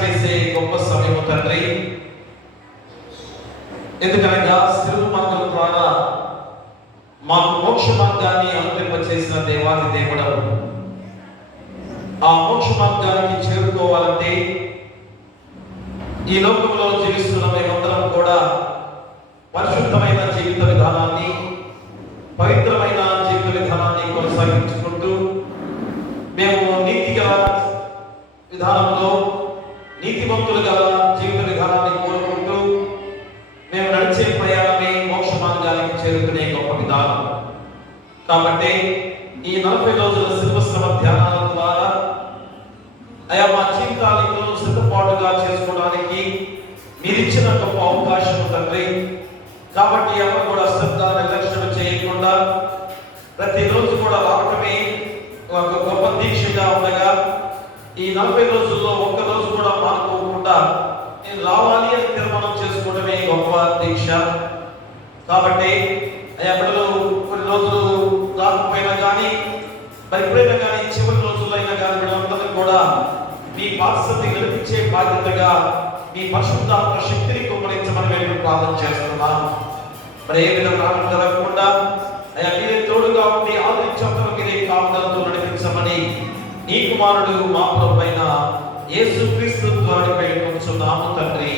చేసే గొప్ప సమయం తండ్రి. ఎందుకనగా శిలువ మార్గం ద్వారా మాకు మోక్ష మార్గాన్ని అనుగ్రహింపచేసిన దేవాది దేవుడవు. ఆ మోక్ష మార్గానికి చేరుకోవాలంటే ఈ లోకంలో జీవిస్తున్న మేమందరం కూడా పరిశుద్ధమైన జీవిత విధానాన్ని, పవిత్రమైన జీవిత విధానాన్ని కొనసాగించుకుంటూ మేము నీతి గల విధానంలో, నీతివంతులు గల జీవిత విధానాన్ని కోరుకుంటూ మేము నడిచే ప్రయాణమే మోక్ష మార్గానికి చేరుకునే గొప్ప విధానం. కాబట్టి ఈ 40 రోజుల శిలువ శ్రమ ధ్యానాల ద్వారా అయా మా జీవితాలను సిద్ధపాటుగా చేసుకోవడానికి మీరిచ్చిన గొప్ప అవకాశం తండ్రి. కాబట్టి ఎవరు కూడా శ్రద్ధ నిర్లక్ష్యం చేయకుండా ప్రతిరోజు కూడా రావటమే ఒక గొప్ప దీక్షగా ఉండగా, ఈ 40 రోజుల్లో ఒక్కరోజు కూడా మానుకోకుండా నేను రావాలి అని తీర్మానం చేసుకోవడమే గొప్ప దీక్ష. కాబట్టి అయ్యా బిడ్డలు కొన్ని రోజులు రాకపోయినా కానీ, ఎప్పుడైనా కానీ చివరి రోజుల్లో అయినా కానీ బిడ్డలందరూ కూడా మీ బాధ్యతని గెలిపించే బాధ్యతగా మీ పరిశుద్ధాత్మ శక్తిని కుమ్మరించమని మేము ప్రార్థన చేస్తున్నాం. మరి ఏ విధంగా జరగకుండా అయ్యా మీరే తోడుగా ఉండి ఆదరించడం, మీరే కాపుదలతో నడిపించమని నీ కుమారుడు మా ప్రభువైన యేసుక్రీస్తు ద్వారా వేడుకొంచున్నాము తండ్రి.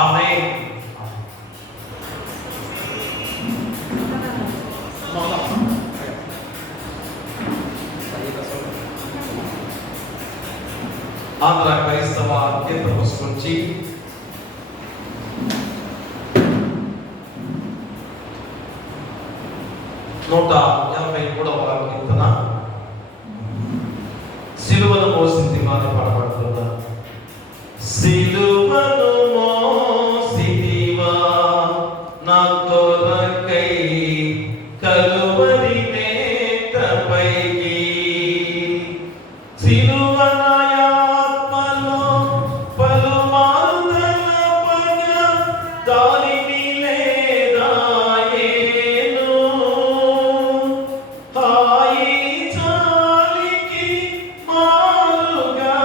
ఆమేన్. ఆంధ్ర క్రైస్తవ కీర్తన పుస్తకం నుంచి 183వ కీర్తన. సిలువను మోసిందివా అని పాడబడుతుందా? సిలువను మోసిందివా నా కొరకై కలువరి నేత్రపైకి, సిలువ నాయాత్మలో పలుమారు తలపగా దారిని లేదాయేను, హాయి చాలికి మారుగా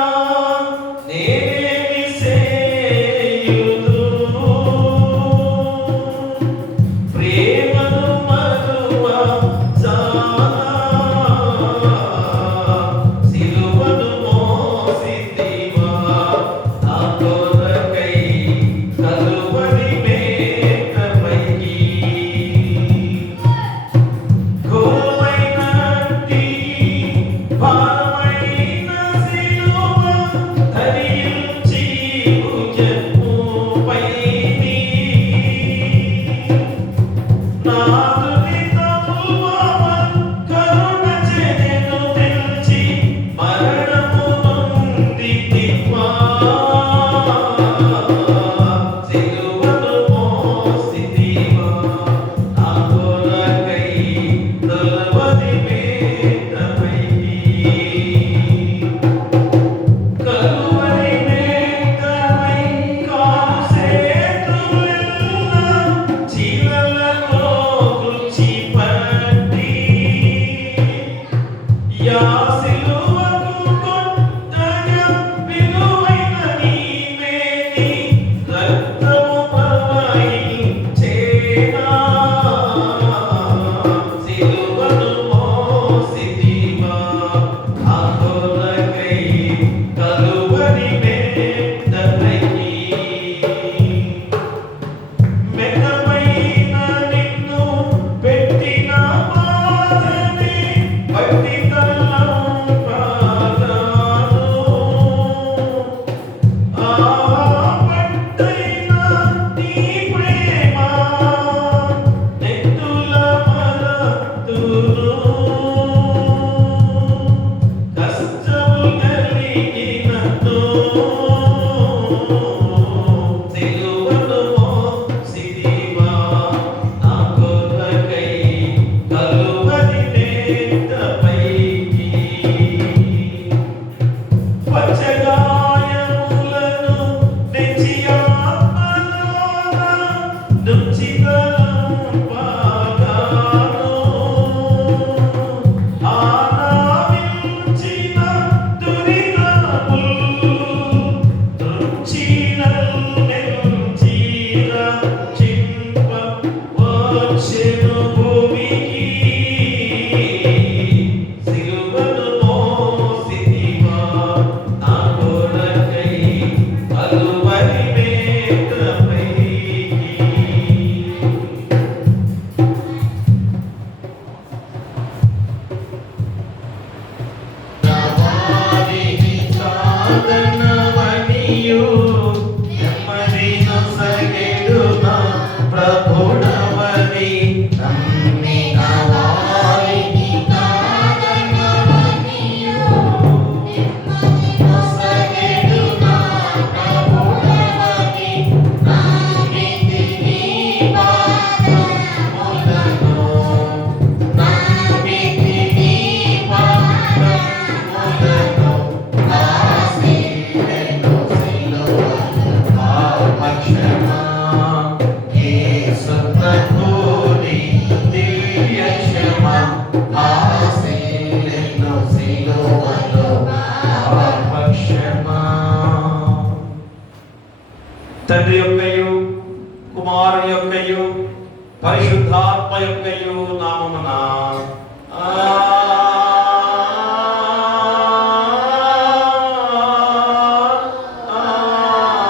తండ్రి యొక్కయు కుమారుని యొక్కయు పరిశుద్ధాత్మ యొక్కయు నామమున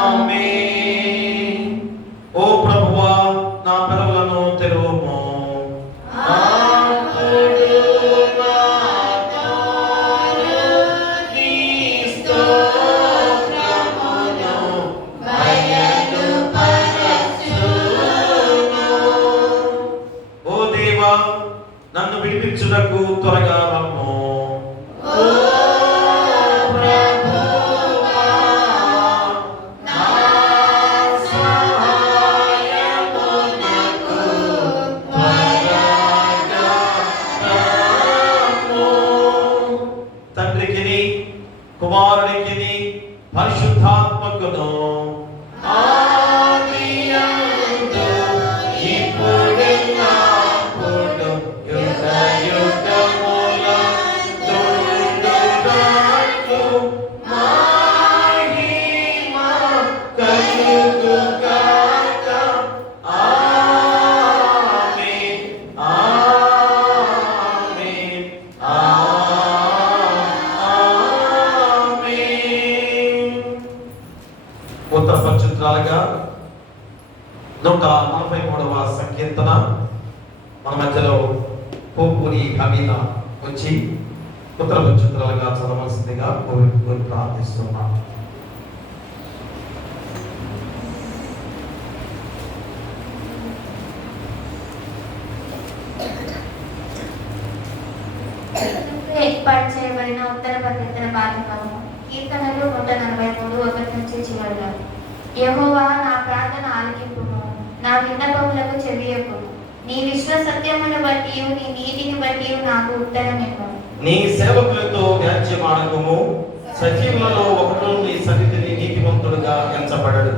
ఆమేన్. ఓ ప్రభువా, నా పెదవులను తెరువుము. నన్ను విడిపించుటకు త్వరగా రమ్ము. తండ్రికిని కుమారుడికిని పరిశుద్ధాత్మకును ఉత్తర పక్షురాలుగా 143వ సంకీర్తన మన మధ్యలో పోపూరి హమీద వచ్చి ఉత్తర పక్షురాలుగా చదవలసిందిగా కోరి ప్రార్థిస్తున్నాం. ఏర్పాటు చేయబడిన ఉత్తర పద్ధతుల బాధ్యతలు కీర్తనలు 143 ఒకటి నుంచి చివరిగా. యెహోవా, నా ప్రార్థన ఆలకింపుము, నా విన్నపములకు చెవియొగ్గుము. నీ విశ్వసత్యమును బట్టి నీ నీతిని బట్టి నాకు ఉత్తరమిమ్ము. నీ సేవకులతో వ్యాజ్యమాడకము, సజీవులలో ఒకడు నీ సన్నిధిని నీతిమంతుడుగా ఎంచబడడు.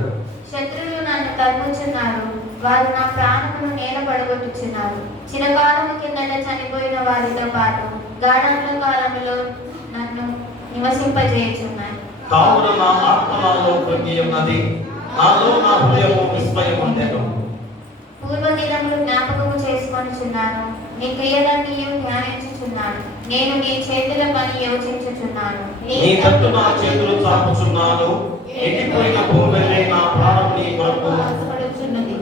శత్రువులు నన్ను తరుముచున్నారు, వారు నా ప్రాణమును నేల పడగొట్టుచున్నారు. చిరకాలము కిందట చనిపోయిన వారితో పాటు గాఢంల కాలంలో నన్ను నివసింపజేయుచున్నాయి. కావున నా ఆత్మ నాలో కృంగి ఉన్నది, నాలో నా హృదయము విస్మయముండెను. పూర్వదినములు జ్ఞాపకము చేసుకొనుచున్నాను, నీ క్రియలన్నీ ధ్యానించుచున్నాను. నేను నీ చేతుల పని యోచించుచున్నాను. నీ తట్టు నా చేతులు చాపుచున్నాను, ఎండిపోయిన భూమిపై నా ప్రాణం నీ కొరకు ఆశపడుచున్నది.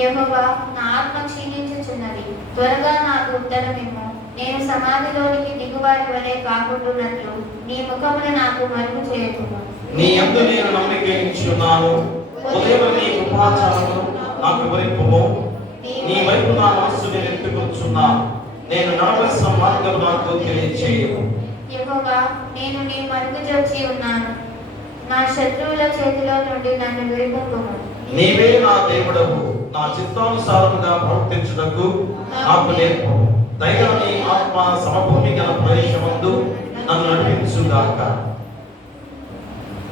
యెహోవా, నా ఆత్మ క్షీణించుచున్నది, త్వరగా నాకు ఉత్తరమిమ్ము. నేను సమాధిలోనికి దిగువారి వలె కాకుండానట్లు నీ ముఖమును నాకు మరుగు చేయకుము. నీ యందు నేను నమ్మిక ఉంచుచున్నాను, ఉదయం నీ కృపాచారమును నాకు వివరింపుము. నీ వైపు నా మనస్సుని నిలుపుకొనుచున్నాను, నేను నడవలసిన మార్గం నాకు తెలియచేయము. యెహోవా, నేను నీ మరుగు జొచ్చి ఉన్నాను, నా శత్రువుల చేతిలో నుండి నన్ను విడిపింపుము. నీవే నా దేవుడవు, నా చిత్తానుసారముగా ప్రవర్తించుటకు నాకు నేర్పుము. దయగా నీ ఆత్మ సమభూమి గల ప్రదేశమందు నన్ను నడిపించుగాక.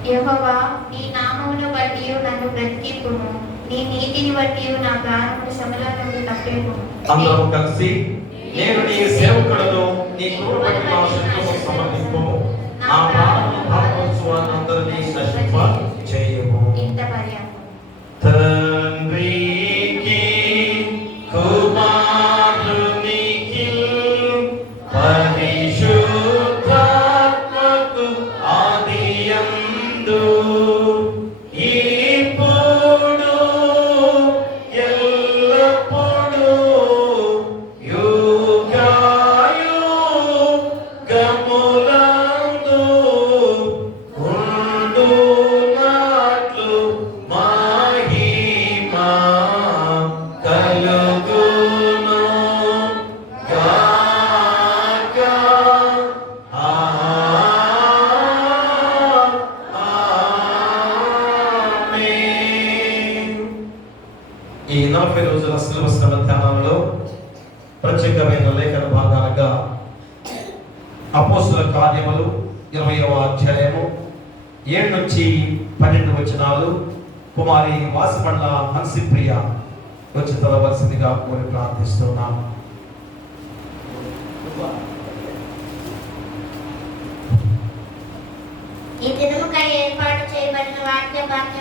యెహోవా, నీ నామమును బట్టి నన్ను బ్రతికింపుము. నీ నీతిని బట్టి నా ప్రాణమును శ్రమల నుండి తప్పింపుము. అందరం కలిసి, నేను నీ సేవకులను నీ కృప బట్టి నా శత్రువును సమర్పింపుము. నా ప్రాణమును పాపవచ్చు వారందరినీ నశింప చేయము. ఇంత పర్యంతం తండ్రికి కుమారునికి పరిశుద్ధాత్మకు ఆదియందు ఇప్పుడు ఎల్లప్పుడూ యుగాయుగములందు ఉండునట్లు మహిమ కలుగును గాక. ఆమేన్. ఈ 40 రోజుల సిలబస్ ధ్యానంలో ప్రత్యేకమైన లేఖన భాగాలుగా అపోస్తుల కార్యములు 20వ అధ్యాయము 7 నుంచి 12 వచనాలు కుమారి వాసిపండ్ల హన్సిప్రియ వచ్చి చదవలసిందిగా కోరి ప్రార్థిస్తున్నాం. ఈ దినముకై ఏర్పాటు చేయబడిన వాక్య భాగ్య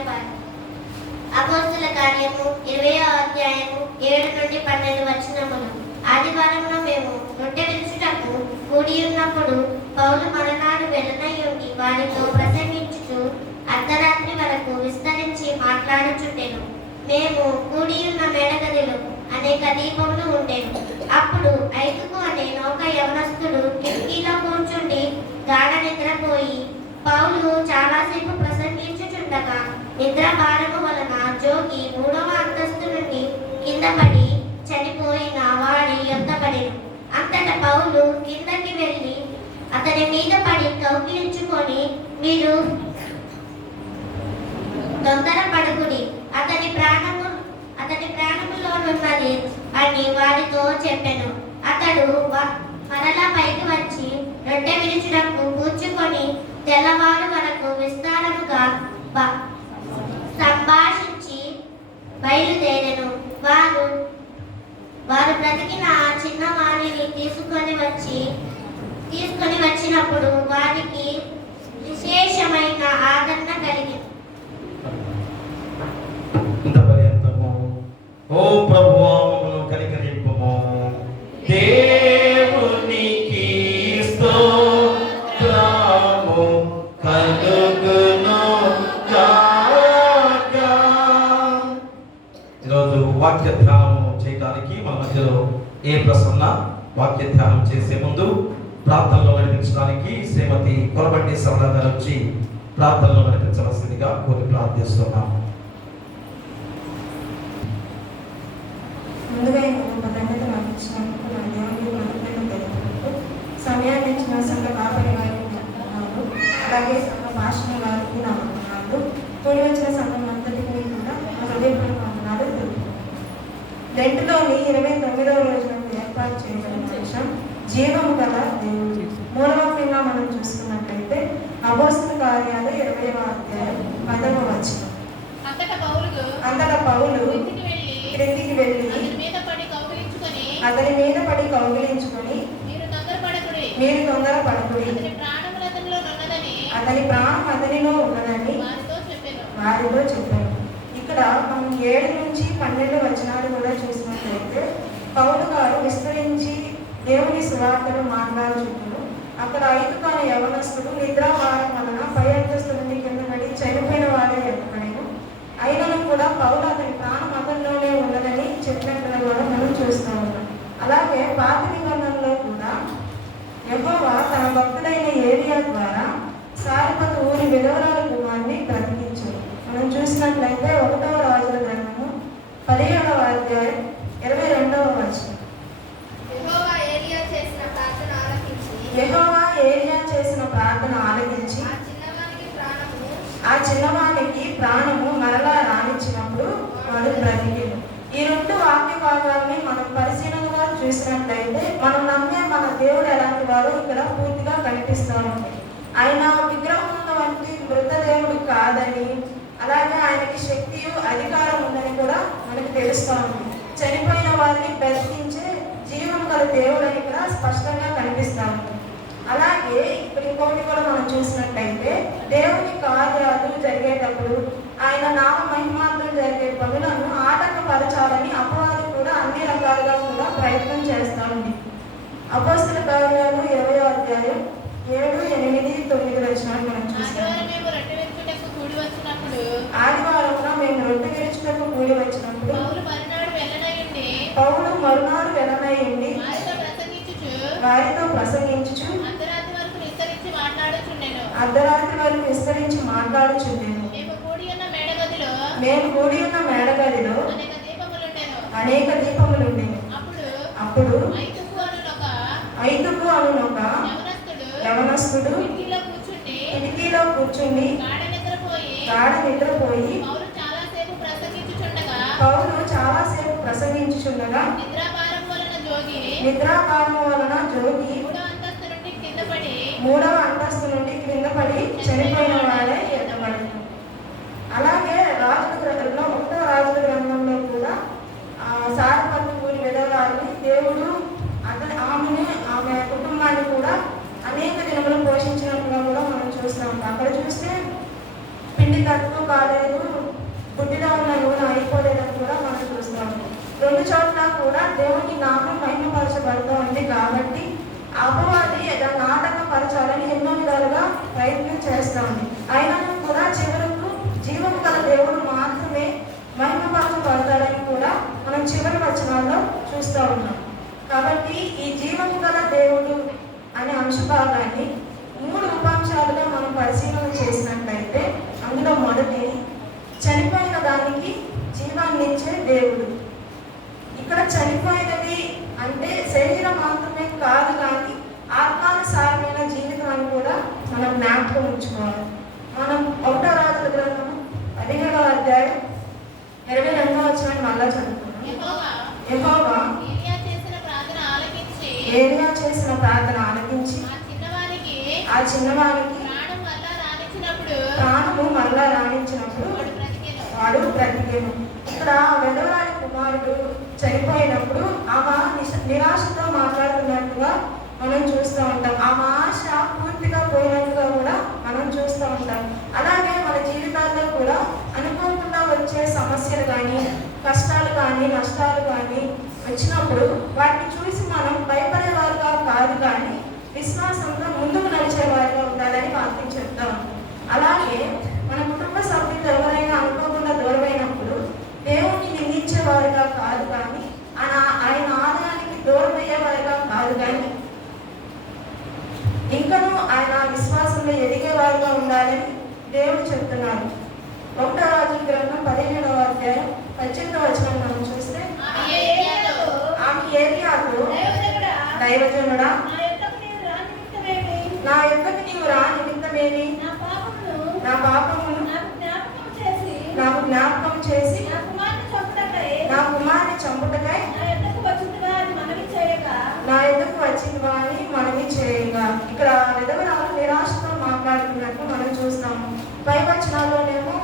అపోస్తుల కార్యము 20వ అధ్యాయము 7 నుండి 12 వచనములు. ఆదివారంలో మేము రొట్టె విరుచుటకు కూడి ఉన్నప్పుడు పౌలు మరనాడు వెలనయ్యుండి వారితో ప్రసంగించుచు అర్ధరాత్రి వరకు విస్తరించి మాట్లాడుచుండెను. మేము కూడి ఉన్న మేడగదిలో అనేక దీపములు ఉండేను. అప్పుడు ఐదుకు అనే నౌక యవనస్తుడు కిటికీలో కూర్చుండి గాఢ నిద్రపోయి పౌలు చాలాసేపు ప్రసంగించుచుండగా నిద్రభారము వలన జోగి 3వ అంతస్తు నుండి కింద పడి చనిపోయిన వాడి యొద్ద పడెను. అంతటా పౌలు కిందకి వెళ్ళి అతని మీద పడి కౌగిలించుకొని, మీరు తొందరపడకుడి, అతని ప్రాణములోనున్నది అని వారితో చెప్పెను. అతడు మరలా పైకి వచ్చి రొట్టె విరుచుటకు కూర్చుకొని తెల్లవారు వరకు విస్తారముగా సంభాషించి బయలుదేరెను. వారు బ్రతికిన ఆ చిన్నవాణిని తీసుకొని వచ్చినప్పుడు వారికి విశేషమైన ఆదరణ కలిగింది. ఓ ప్రభువా మమ్మల్ని కనికరింపుము. దేవునికి స్తోత్రము కలుగును గాక. ఈరోజు వాక్య ధ్యానం చేయడానికి మన మధ్యలో ఏ ప్రసన్న వాక్య ధ్యానం చేసే ముందు ప్రార్థనలో నడిపించడానికి శ్రీమతి కొరబండి సరళ గారు వచ్చి ప్రార్థనలో నడిపించవలసిందిగా కోరి ప్రార్థిస్తున్నాం. ముందుగా ధన్యత నాకు ఇచ్చినందుకు నా దేవునికి మనకు తెలుపుకుంటూ సమయాన్ని ఇచ్చిన సంఘ కాపరి గారికి వందనాలు, అలాగే సంఘ భాషణ గారికి నా వందనాలు, కూడి వచ్చిన సంఘం అంతటికి కూడా నా హృదయపూర్వక వందనాలు తెలుపుకుంటున్నాను. లెంట్లోని 29వ రోజున ఏర్పాటు చేయబడిన విషయం జీవము గల దేవుడు. మూలవాక్యంగా మనం చూసుకున్నట్లయితే అపోస్తల కార్యాలు 20వ అధ్యాయం 10వ వచనం. అంతటా పౌలు క్రిందికి వెళ్ళి అతని మీద పడి కౌగిలించుకొని, మీరు తొందరపడకుడి, అతని ప్రాణం అతనిలో ఉన్నదని వారితో చెప్పారు. ఇక్కడ మనం 7 నుంచి 12 వచనాలు కూడా చూసినట్లయితే పౌలు గారు విస్తరించి దేవుని సువార్తను మాట్లాడుచుంటారు. అక్కడ 5 కాల యవనస్తుడు నిద్రాభారం వలన పై అంతస్తు నుండి కింద పడి చనిపోయిన వారే ఎత్తబడేను. అయినను కూడా పౌలు అతని ప్రాణం అతనిలోనే ఉన్నదని చెప్పినట్టుగా కూడా మనం చూస్తూ ఉన్నాం. అలాగే పాత నిబంధనలో కూడా యెహోవా తన భక్తుడైన ఏలియా ద్వారా సారెపతు ఊరి విధవరాల కుమారుని బ్రతికించారు. మనం చూసినట్లయితే 1వ రాజుల గ్రంథము 17వ అధ్యాయం 22వ వచనం. యెహోవా ఏలియా చేసిన ప్రార్థన ఆలకించి ఆ చిన్నవానికి ప్రాణము మరలా రానిచ్చినప్పుడు వాడు బ్రతికేను. ఈ 2 వాక్య భాగాలని మనం పరిశీలనగా చూసినట్లయితే మనం నమ్మే మన దేవుడు ఎలాంటి వారో ఇక్కడ పూర్తిగా కనిపిస్తూ ఉంది. ఆయన విగ్రహం వంటి మృతదేవుడు కాదని, అలాగే ఆయనకి శక్తియు అధికారం ఉందని కూడా మనకు తెలుస్తూ ఉంది. చనిపోయిన వారిని బ్రతికించే జీవం గల దేవుడు అని ఇక్కడ స్పష్టంగా కనిపిస్తూ ఉంది. అలాగే ఇక్కడ ఇంకోటి కూడా మనం చూసినట్లయితే దేవుని కార్యాలు జరిగేటప్పుడు ఆయన నామ మహిమార్థం జరిగే పనులను ఆటంకపరచాలని అపవాది కూడా అన్ని రకాలుగా కూడా ప్రయత్నం చేస్తూ ఉంది. అపోస్తల కార్యాలు 20వ అధ్యాయం 7, 8, 9 వచనాలు మనం చూస్తాం. ఆదివారంలో మేము రొట్టె విరుచుటకు కూడి వచ్చినప్పుడు పౌలు మరునాడు వెలనయ్యుండి వారితో ప్రసంగించుచు అర్ధరాత్రి వరకు విస్తరించి మాట్లాడుచుండెను. మేము కూడి ఉన్న మేడగదిలో అనేక దీపములుండెను. అప్పుడు ఐదుకు అనునొక యవనస్తుడు కిటికీలో కూర్చుండి గాఢ నిద్రపోయి పౌలు చాలాసేపు ప్రసంగించుచుండగా నిద్రాభారము వలన జోగి 3వ అంతస్తు నుండి క్రింద పడి చనిపోయిన వాడే ఎత్తబడెను. అలాగే రాజుల గ్రంథంలో 1వ రాజుల గ్రంథంలో కూడా సారెపతు ఊరి విధవరాలని దేవుడు ఆమె కుటుంబాన్ని కూడా అనేక దినములు పోషించినట్టుగా కూడా మనం చూస్తూ ఉంటాం. అక్కడ చూస్తే పిండి తక్కువ కాలేదు, బుడ్డిలో ఉన్న నూనె అయిపోలేదని కూడా మనం చూస్తాము. రెండు చోట్ల కూడా దేవుని నామం మహిమపరచబడుతూ ఉంది కాబట్టి అపవాది దాన్ని ఆటంకపరచాలని ఎన్నో విధాలుగా ప్రయత్నం చేస్తూ ఉంది. అయినను కూడా చివరకు జీవం గల దేవుడు మాత్రమే మహిమపరచబడతాడని కూడా మనం చివరి వచనాల్లో చూస్తూ ఉన్నాం. కాబట్టి ఈ జీవం గల దేవుడు అనే అంశభాగాన్ని 3 ఉపాంశాలుగా మనం పరిశీలన చేసినట్లయితే అందులో మొదటి చనిపోయిన దానికి జీవాన్ని ఇచ్చే దేవుడు. ఇక్కడ చనిపోయినది అంటే శరీరం మాత్రమే కాదు కానీ ఆత్మానుసారమైన జీవితాన్ని కూడా మనం జ్ఞాపకం ఉంచుకోవాలి. మనం 1వ రాజుల గ్రంథం 17వ అధ్యాయం 22వ వచనాన్ని మళ్ళా చదువుకున్నాం. యెహోవా ఏలియా చేసిన ప్రార్థన ఆలకించి ఆ చిన్నవానికి ప్రాణము మరలా రాణించినప్పుడు వాడు బ్రతికేను. ఇక్కడ వెధవరాలి కుమారుడు చనిపోయినప్పుడు ఆమె నిరాశతో మాట్లాడుతున్నట్టుగా మనం చూస్తూ ఉంటాం. ఆమె ఆశ పూర్తిగా పోయినట్టుగా కూడా మనం చూస్తూ ఉంటాం. అలాగే మన జీవితాల్లో కూడా అనుకోకుండా వచ్చే సమస్యలు కానీ కష్టాలు కానీ నష్టాలు కానీ వచ్చినప్పుడు వాటిని చూసి మనం భయపడేవారుగా కాదు కానీ విశ్వాసంతో ముందుకు నడిచేవారుగా ఉండాలని వాక్యం చెప్తా ఉంటాం. అలాగే మన కుటుంబ సభ్యులు ఎవరైనా అనుకోకుండా దూరమైనప్పుడు దేవుణ్ణి నిందించేవారుగా కాదు కానీ ఆయన ఆలయానికి దూరమయ్యేవారుగా కాదు కానీ ఇంకనూ ఆయన విశ్వాసంలో ఎదిగేవారుగా ఉండాలని దేవుడు చెప్తున్నారు. 1వ రాజుల గ్రంథం 17వ అధ్యాయం 18వ వచనం మనం చూస్తే ఆమె ఏలియాకు దైవజనుడా నా యొక్కకు నీవు రా నిమిత్తమేమి నా పాపమును నాకు జ్ఞాపకం చేసి నా కుమారుని చంపుటకై నా ఎద్దకు వచ్చిందివా అని మనవి చేయగా ఇక్కడ విధవరాలు నిరాశతో మాట్లాడుతున్నట్టు మనం చూస్తాము. పై వచనాల్లోనేమో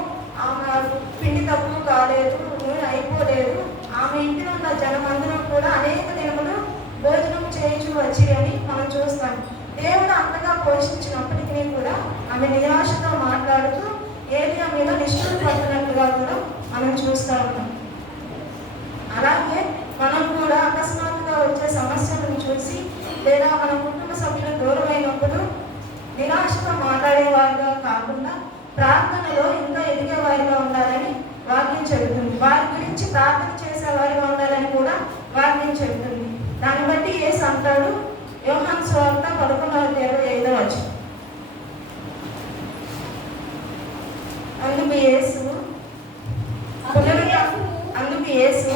ఆమె పిండి తక్కువ కాలేదు, నూనె అయిపోలేదు, ఆమె ఇంటిలో ఉన్న జనమందరం కూడా అనేక దినములు భోజనం చేయించు వచ్చి అని మనం చూస్తాం. దేవుడు అంతగా పోషించినప్పటికీ కూడా ఆమె నిరాశతో మాట్లాడుతూ ఏలియా మీద నిష్ఠూర పడుతున్నట్టుగా కూడా మనం చూస్తూ ఉన్నాం. అలాగే మనం కూడా అకస్మాత్తుగా వచ్చే సమస్యలను చూసి లేదా మన కుటుంబ సభ్యులు దూరమైనప్పుడు నిరాశతో మాట్లాడేవారుగా కాకుండా ప్రార్థనలో ఇంకా ఎదిగేవారిగా ఉండాలని వాక్యం చెబుతుంది. వారి గురించి ప్రార్థన చేసేవారిగా ఉండాలని కూడా వాక్యం చెబుతుంది. దాన్ని బట్టి యేసు అంటాడు, యోహాను సువార్త 11:25 వచనం. అందుకు యేసు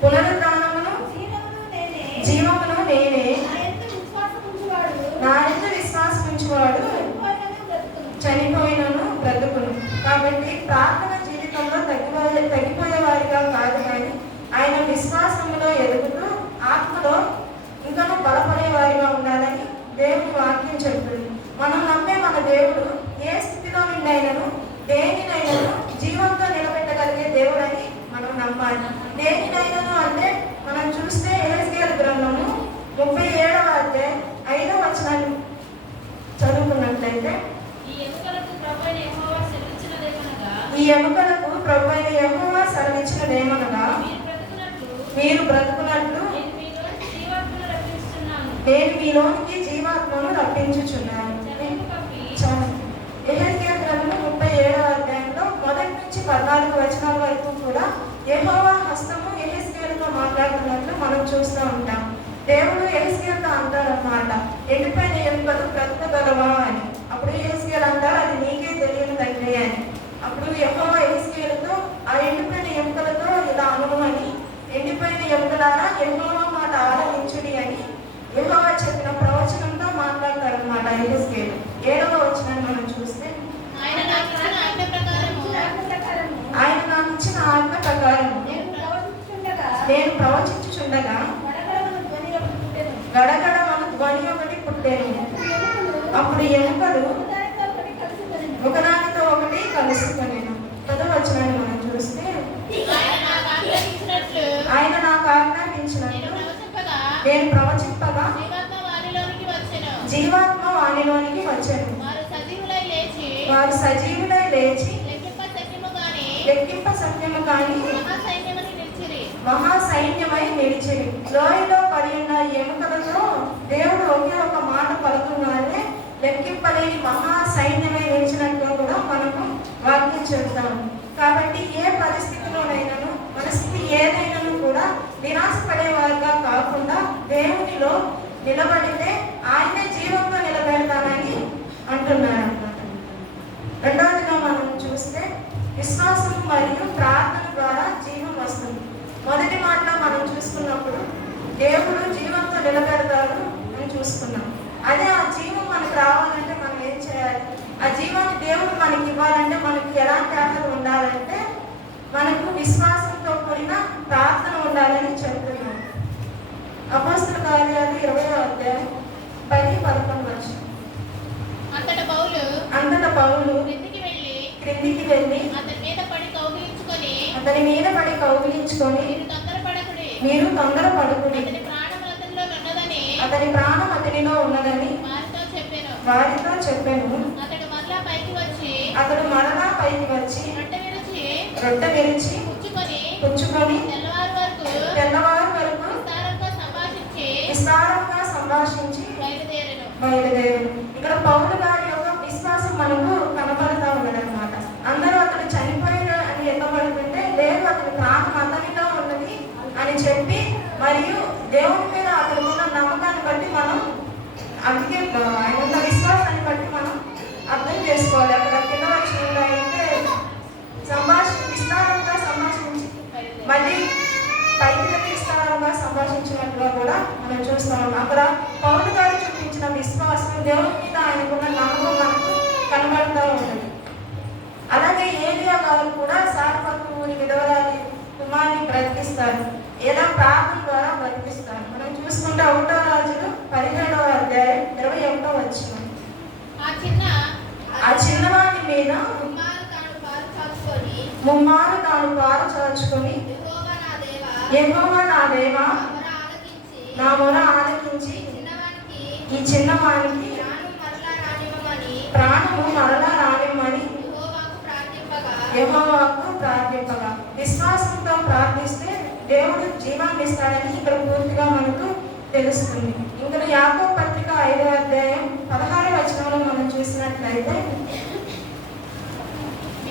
పునరుద్ధానమును జీవమును నేనే, నా యందు విశ్వాసం ఉంచువాడు చనిపోయినను బ్రతుకును. కాబట్టి ప్రార్థన జీవితంలో తగ్గిపోయే వారిగా కాదు కానీ ఆయన విశ్వాసంలో ఎదుగుతూ ఆత్మలో ఇంకనూ బలపడే వారిగా ఉండాలని దేవుని వాక్యం చెబుతుంది. మనం నమ్మే మన దేవుడు ఏ స్థితిలో నుండి అయినను దేనినైనాను జీవంతో నిలబెట్టగలిగే దేవుడని మనం నమ్మాలి. దేనినైనాను అంటే మనం చూస్తే యెహెజ్కేలు గ్రంథము 37వ అధ్యాయం 5వ వచనాన్ని చదువుకున్నట్లయితే ఈ ఎముకలకు ప్రభువైన యెహోవా సెలవిచ్చినదేమనగా మీరు బ్రతుకున్నట్లు నేను మీలోనికి జీవాత్మను రప్పించుచున్నాను. యెహెజ్కేలు గ్రంథం 37వ అధ్యాయంలో 1 నుంచి 14 వచనాల వరకు కూడా యెహోవా హస్తము యెహెజ్కేలుతో మాట్లాడుతున్నట్లు మనం చూస్తూ ఉంటాం. దేవుడు యెహెజ్కేలుతో అంటారన్నమాట, ఎండిపోయిన ఎముకలు బ్రతకగలవా అని. అప్పుడు యెహెజ్కేలు అంటారు, అది నీకే తెలియని తండ్రి అని. అప్పుడు యెహోవా యెహెజ్కేలుతో ఆ ఎండిపోయిన ఎముకలతో ఇలా అనుము అని, ఎండిపోయిన ఎముకలారా యెహోవా మాట ఆలకించుడి అని యెహోవా చెప్పిన ప్రవచనంతో మాట్లాడతారన్నమాట యెహెజ్కేలు. 7వ వచనాన్ని మనం చూస్తే ఆయన నాకు ఇచ్చిన ఆజ్ఞ ప్రకారం నేను ప్రవచించుచుండగా గడగడమను ధ్వని ఒకటి పుట్టేను. అప్పుడు ఎముకలు ఒకదానితో ఒకటి కలుసుకునేను. 10వ వచనాన్ని మనం చూస్తే ఆయన నాకు ఆజ్ఞాపించినట్లు నేను ప్రవచింపగా జీవాత్మ వానిలోనికి వచ్చాను. వారు సజీవులై లేచి లెక్కింప సత్యము కానీ మహాసైన్యమని నిలిచిరి. మహాసైన్యమై నిలిచిరి. లోయలో పడి ఉన్న ఎముకలతో దేవుడు ఒకే ఒక మాట పలుకున్నారే లెక్కింపలేని మహాసైన్యమై నిలిచినట్టుగా కూడా మనకు వాక్యం చెప్తాము. కాబట్టి ఏ పరిస్థితిలోనైనాను మన స్థితి ఏదైనాను కూడా నిరాశపడేవారుగా కాకుండా దేవునిలో నిలబడితే ఆయనే జీవంగా నిలబెడతానని అంటున్నాడు అన్నమాట. రెండవదిగా మనం చూస్తే విశ్వాసం మరియు ప్రార్థన ద్వారా జీవం వస్తుంది. మొదటి మాటలో మనం చూసుకున్నప్పుడు దేవుడు జీవంతో నిలబెడతాడు అని చూసుకున్నాం. అదే ఆ జీవం మనకు రావాలంటే మనం ఏం చేయాలి? ఆ జీవాన్ని దేవుడు మనకి ఇవ్వాలంటే మనకి ఎలాంటి అర్హత ఉండాలంటే మనకు విశ్వాసంతో కూడిన ప్రార్థన ఉండాలని చెప్తున్నాం. అపోస్తల కార్యాలు 20వ అధ్యాయం 10-11 అంతట పౌలు క్రిందికి వెళ్ళి అతని మీద పడి కౌగిలించుకొని మీరు తొందరపడకుడి, అతని ప్రాణం అతనిలో ఉన్నదని వారితో చెప్పాను. అతడు మరలా పైకి వచ్చి రొట్టె విరిచి పుచ్చుకొని తెల్లవారు వరకు విస్తారంగా సంభాషించి బయలుదేరు. ఇక్కడ పౌలు గారి యొక్క విశ్వాసం మనకు కనబడతా ఉన్నదన్నమాట. అందరూ అతడు చనిపోయిన అని ఎత్తబడుతుంటే లేదు, అతని ప్రాణం అతనిలో ఉన్నది అని చెప్పి మరియు దేవుని మీద అతను ఉన్న నమ్మకాన్ని బట్టి మనం అందుకే ఆయన ఉన్న విశ్వాసాన్ని బట్టి మనం అర్థం చేసుకోవాలి. అక్కడ కింద వచ్చిన అయితే విస్తారంగా సంభాషించి మళ్ళీ పైకి విస్తారంగా సంభాషించినట్టుగా కూడా మనం చూస్తాం. అక్కడ పౌలు గారు చూపించిన విశ్వాసం దేవుని మీద ఆయనకున్న నమ్మకం మనకు కనబడుతూ ఉంటుంది. అలాగే ఏలియా గారు కూడా సారపత్తు ఊరి విధవరాలి కుమార్ని బ్రతికిస్తారు. ఎలా ప్రార్థన ద్వారా బ్రతికిస్తారు. మనం చూసుకుంటే 1వ రాజులు 17వ అధ్యాయం 21వ వచనం. ఆ చిన్నవాడి మీద ముమ్మారు తాను పాలు చాచుకొని యెహోవా నా దేవా నా మొర ఆలకించి ఈ చిన్నవానికి ప్రాణము మరలా రానివ్వమని యెహోవాకు ప్రార్థింపగా విశ్వాసంతో ప్రార్థిస్తే దేవుడు జీవాన్ని ఇస్తాడని ఇక్కడ పూర్తిగా మనకు తెలుస్తుంది. ఇంకా యాకోబు పత్రిక 5వ అధ్యాయం 16వ వచనంలో మనం చూసినట్లయితే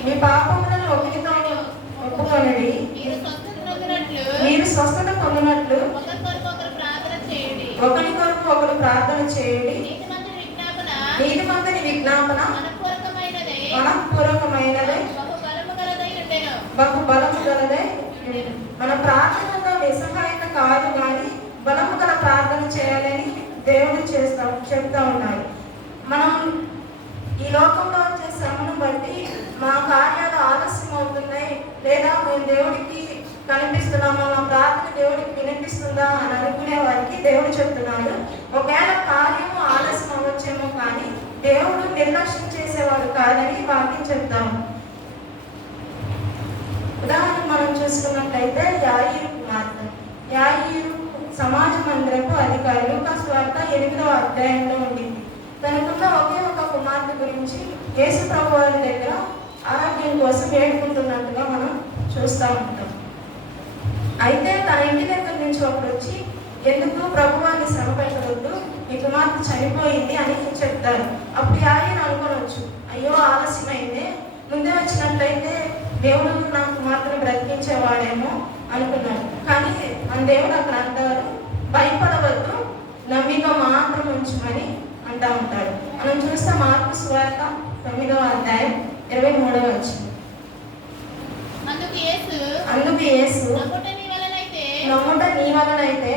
మీ పాపములను ఒకరితో ఒప్పుకొనడి, మీరు స్వస్థత పొందినట్లు ఒకరి కొరకు ఒకరు ప్రార్థన చేయండి. నీతిమంతుని విజ్ఞాపన మనఃపూర్వకమైనదే బహు బలము గలదే. మన ప్రార్థనలో నిస్సహాయత కాదు కానీ బలము గల ప్రార్థన చేయాలని దేవుడు చెప్తా ఉన్నారు. మనం ఈ లోకంలో వచ్చే శ్రమను బట్టి మా కార్యాలు ఆలస్యం అవుతున్నాయి లేదా మేము దేవుడికి కనిపిస్తున్నామా, మా ప్రార్థన దేవుడికి వినిపిస్తుందా అని అనుకునే వారికి దేవుడు చెప్తున్నాడు, ఒకవేళ కార్యము ఆలస్యం అవ్వచ్చేమో కానీ దేవుడు నిర్లక్ష్యం చేసేవాడు కాదని వాక్యం చెప్తాము. ఉదాహరణ మనం చూసుకున్నట్లయితే యాయీరు కుమార్తె. యాయీరు సమాజ మందిరపు అధికారి. లూకాసు వార్త 8వ అధ్యాయంలో ఉండింది. తనకున్న ఒకే ఒక కుమార్తె గురించి యేసు ప్రభు వారి దగ్గర ఆరోగ్యం కోసం వేడుకుంటున్నట్టుగా మనం చూస్తూ ఉంటాం. అయితే తన ఇంటి దగ్గర నుంచి ఒకరు వచ్చి ఎందుకు ప్రభువాన్ని శ్రమ పెట్టవద్దు, మీ కుమార్తె చనిపోయింది అని చెప్తారు. అప్పుడు ఆయన అనుకోవచ్చు, అయ్యో ఆలస్యమైందే, ముందే వచ్చినట్లయితే దేవుడు నా కుమార్తెను బ్రతికించేవాడేమో అనుకున్నాడు. కానీ మన దేవుడు అక్కడ అంటారు, భయపడవద్దు, నమ్మిక మాత్రం ఉంచమని అంటూ ఉంటాడు. మనం చూస్తే మార్కు సువార్త 9వ అధ్యాయం 23వ వచనం. అందుకు యేసు నమ్ముట నీ వలనైతే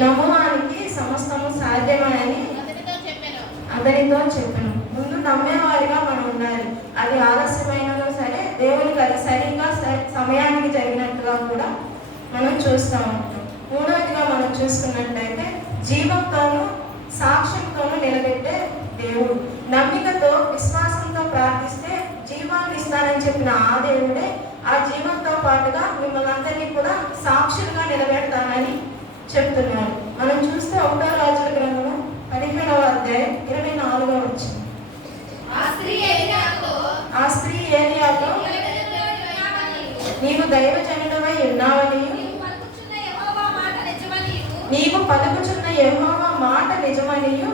నమ్మువానికి సమస్తము సాధ్యమని అతనితో చెప్పాను. ముందు నమ్మేవారిగా మనం ఉండాలి. అది ఆలస్యమైనా సరే దేవునికి అది సరిగ్గా సమయానికి జరిగినట్టుగా కూడా మనం చూస్తూ ఉంటాం. మూడవదిగా మనం చూసుకున్నట్లయితే జీవంతోనూ సాక్ష్యంతోనూ నిలబెట్టే దేవుడు. నమ్మికతో విశ్వాసంతో ప్రార్థిస్తే జీవాన్ని ఇస్తానని చెప్పిన ఆ దేవుడే ఆ జీవంతో పాటుగా మిమ్మల్ని అందరినీ కూడా సాక్షులుగా నిలబెడతానని చెప్తున్నాడు. మనం చూస్తే 1వ రాజుల గ్రంథము 15వ అధ్యాయం 24వ వచనం. ఆ స్త్రీ ఏలియాతో నీవు దైవజనుడవై ఉన్నావనియు నీవు పలుకుచున్న యెహోవా మాట నిజమనియు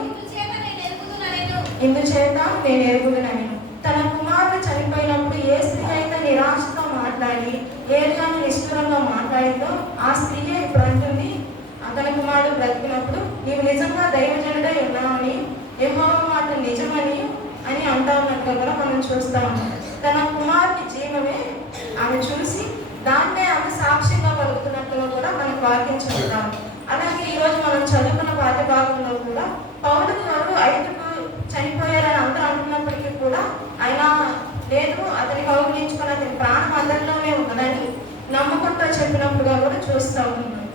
ఇందుచేత నేను ఎరుగుదునని. తన కుమారుడు చనిపోయినప్పుడు ఏ స్త్రీ అయితే నిరాశతో మాట్లాడి ఏలియాను నిష్ఠురంగా మాట్లాడిందో ఆ స్త్రీయే ఇప్పుడు అంటుంది, తన కుమారుడు బ్రతికినప్పుడు నీవు నిజంగా దైవజనుడై ఉన్నావని యెహోవా మాట నిజమని అని అంటా ఉన్నట్టుగా కూడా మనం చూస్తా ఉన్నాం. తన కుమారుడి జీవమే ఆమె చూసి దాన్నే ఆమె సాక్ష్యంగా పలుకుతున్నట్టుగా కూడా మనకు వాక్యం చెప్తాం. అలాగే ఈరోజు మనం చదువుకున్న పాఠ్య భాగంలో కూడా పౌలు గారు 5 చనిపోయారని అందరూ అంటున్నప్పటికీ కూడా ఆయన లేదు, అతని కౌగిలించుకొని అతని ప్రాణం అందరిలోనే ఉన్నదని నమ్మకంతో చెప్పినప్పుడుగా కూడా చూస్తూ ఉన్నాం.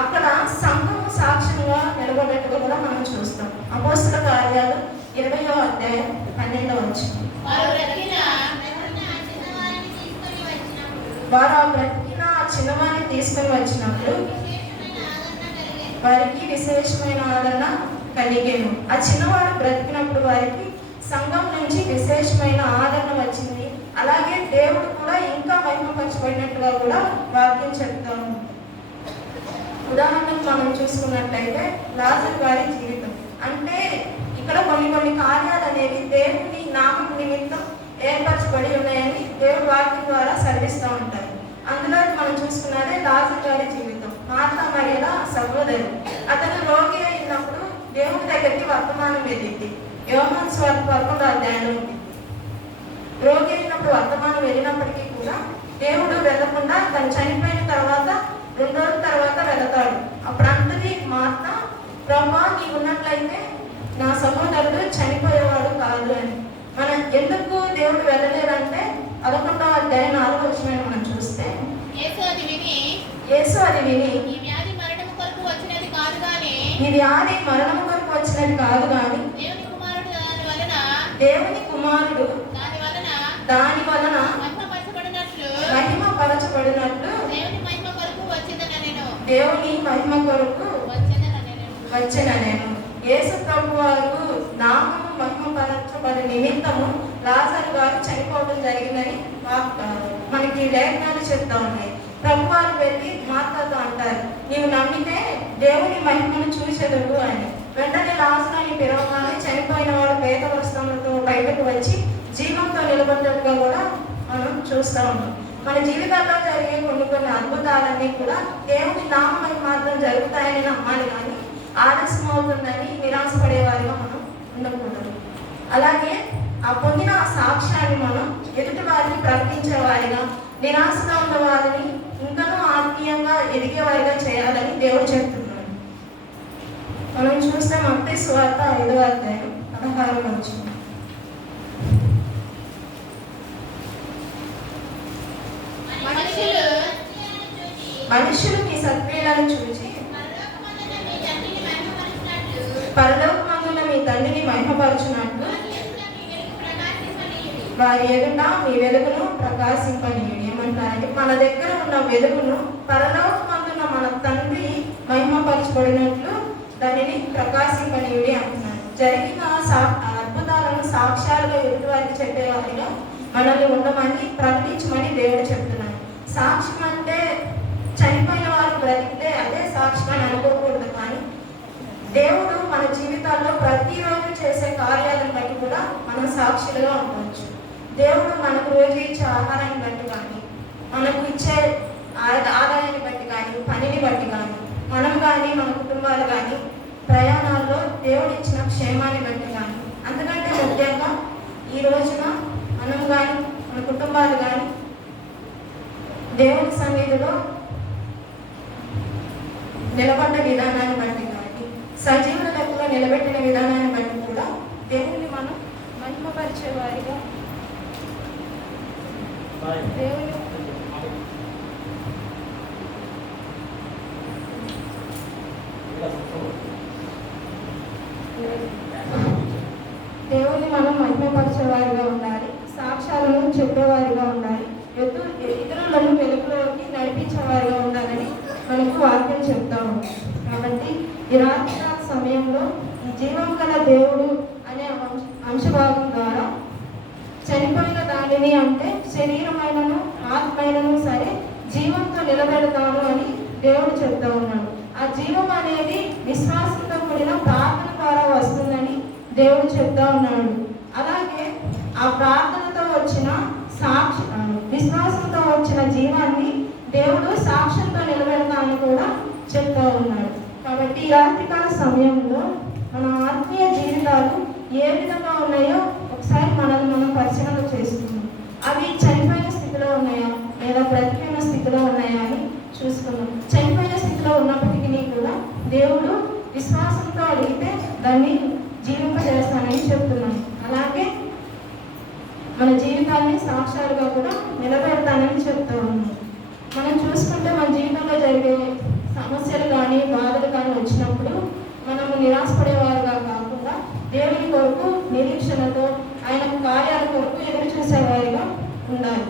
అక్కడ సంఘము సాక్ష్యంగా నిలబడేట్టుగా కూడా మనం చూస్తాం. అపోస్తల కార్యాలు 20వ అధ్యాయం 12వ వచనం. వారు ఆ బ్రతికిన ఆ చిన్నవారిని తీసుకొని వచ్చినప్పుడు వారికి విశేషమైన ఆదరణ కలిగేను. ఆ చిన్నవాడు బ్రతికినప్పుడు వారికి సంఘం నుంచి విశేషమైన ఆదరణ వచ్చింది. అలాగే దేవుడు కూడా ఇంకా మహిమపరచబడినట్టుగా కూడా వాక్యం చెప్తాము. ఉదాహరణకు మనం చూసుకున్నట్లయితే లాజరు గారి జీవితం అంటే ఇక్కడ కొన్ని కార్యాలు అనేవి దేవుని నామం నిమిత్తం ఏర్పరచబడి ఉన్నాయని దేవుడు వాక్యం ద్వారా సర్విస్తూ ఉంటారు. అందులో మనం చూసుకున్నదే లాజరు గారి జీవితం. మార్తా మరియల సహోదరుడు అతను రోగి అయినప్పుడు దేవుని దగ్గరికి వర్తమానం వెళ్ళింది. యోహాను సువార్త 11వ అధ్యాయంలో ఉంది. రోగి అయినప్పుడు వర్తమానం వెళ్ళినప్పటికీ కూడా దేవుడు వెళ్ళకుండా తను చనిపోయిన తర్వాత 2 రోజుల తర్వాత వెళతాడు. అప్పుడు అంతది మార్తా, ప్రభా నీవు ఉన్నట్లయితే నా సహోదరుడు చనిపోయేవాడు కాదు అని. మనం ఎందుకు దేవుడు వెళ్ళలేదంటే 11వ అధ్యాయం 4వ వచనం మనం చూస్తే యేసు అది విని ఈ వ్యాధి మరణము కొరకు వచ్చినది కాదు గాని దేవుని కుమారుడు దాని వలన మహిమపరచబడినట్లు దేవుని మహిమ కొరకు వచ్చిన నేను. యేసు ప్రభు వారు నామము మహిమపరచబడి నిమిత్తము లాజరు గారు చనిపోవడం జరిగిందని మనకి లేఖనాలు చెప్తా ఉన్నాయి. ప్రభు వారు వెళ్ళి మార్తాతో అంటారు, నీవు నమ్మితే దేవుని మహిమను చూసేదవు అని. వెంటనే లాజరుని పిలవగానే చనిపోయిన వాడు పేద వస్త్రములతో బయటకు వచ్చి జీవంతో నిలబడ్డట్టుగా కూడా మనం చూస్తూ ఉన్నాం. మన జీవితాల్లో జరిగే కొన్ని అద్భుతాలన్నీ కూడా దేవుని నామ మహిమార్థం జరుగుతాయని నమ్మాలి, కానీ ఆలస్యం అవుతుందని నిరాశపడేవారిగా మనం ఉండకూడదు. అలాగే ఆ పొందిన సాక్ష్యాన్ని మనం ఎదుటి వారిని ప్రకటించేవారిగా, నిరాశగా ఉన్న వారిని ఇంకనూ ఆత్మీయంగా ఎదిగేవారిగా చేయాలని దేవుడు చెప్తున్నాడు. మనం చూస్తే మత్తయి సువార్త 5వ అధ్యాయం 16వ వచనం. మనుషులు మీ సత్క్రియలను చూచి పరలోకమందున్న మీ తండ్రిని మహిమపరచునట్లు వారి ఎదుట మీ వెలుగును ప్రకాశింపనీయుడి. ఏమంటారంటే మన దగ్గర ఉన్న వెలుగును పరలోకమందున్న మన తండ్రి మహిమపరచబడినట్లు దానిని ప్రకాశింపనీయుడి అంటున్నారు. జరిగిన అద్భుతాలను సాక్ష్యాలుగా ఎదుటి వారికి చెప్పేవారిగా మనల్ని ఉండమని ప్రకటించమని దేవుడు చెప్తున్నాడు. సాక్ష్యం అంటే చనిపోయిన వారు బ్రతికితే అదే సాక్ష్యం అని అనుకోకూడదు, కానీ దేవుడు మన జీవితాల్లో ప్రతిరోజు చేసే కార్యాలను బట్టి కూడా మనం సాక్షులుగా ఉండవచ్చు. దేవుడు మనకు రోజు ఇచ్చే ఆహారాన్ని బట్టి కానీ, మనకు ఇచ్చే ఆదాయాన్ని బట్టి కానీ, పనిని బట్టి కానీ, మనం కానీ మన కుటుంబాలు కానీ ప్రయాణాల్లో దేవుడు ఇచ్చిన క్షేమాన్ని బట్టి కానీ, అందుకంటే ముఖ్యంగా ఈ రోజున మనం కానీ మన కుటుంబాలు కానీ దేవుని సన్నిధిలో నిలబడ్డ విధానాన్ని బట్టి కానీ, సజీవుల లెక్కలో నిలబెట్టిన విధానాన్ని బట్టి కూడా దేవుని మనం మహిమపరిచేవారిగా దేవుని మనం మహిమపరిచేవారిగా ఉండాలి, సాక్ష్యాలను చెప్పేవారిగా ఉండాలి, ఇతరులను వెలుగులోకి నడిపించేవారిగా ఉండాలని మనకు వాక్యం చెప్తాము. కాబట్టి ఈ రాత్రి సమయంలో ఈ జీవం గల దేవుడు అనే అంశభాగం ద్వారా చనిపోయిన దాని ఏమి అంటే శరీరమైనను ఆత్మైనను సరే జీవంతో నిలబెడతాను అని దేవుడు చెప్తా ఉన్నాడు. ఆ జీవం అనేది విశ్వాసంతో కూడిన ప్రార్థన ద్వారా వస్తుందని దేవుడు చెప్తా ఉన్నాడు. అలాగే ఆ ప్రార్థనతో వచ్చిన విశ్వాసంతో వచ్చిన జీవాన్ని దేవుడు సాక్ష్యంతో నిలబెడతానని కూడా చెప్తా ఉన్నాడు. కాబట్టి ఈ రాత్రికాల సమయంలో మన ఆత్మీయ జీవితాలు ఏ విధంగా ఉన్నాయో ఒకసారి మనల్ని మనం పరిశీలన చేసుకున్నాం. అవి చనిపోయిన స్థితిలో ఉన్నాయా లేదా బ్రతికిన స్థితిలో ఉన్నాయా అని చూసుకున్నాం. చనిపోయిన స్థితిలో ఉన్నప్పటికీ కూడా దేవుడు విశ్వాసంతో అడిగితే దాన్ని జీవింపజేస్తానని చెప్తున్నాం. అలాగే మన జీవితాన్ని సాక్ష్యాలుగా కూడా నిలబెడతానని చెప్తా ఉన్నాం. మనం చూసుకుంటే మన జీవితంలో జరిగే సమస్యలు కానీ బాధలు కానీ వచ్చినప్పుడు మనము నిరాశపడేవారుగా కాకుండా దేవుని కొరకు నిరీక్షణతో ఆయన కార్యాల కొరకు ఎదురు చూసేవారిగా ఉండాలి.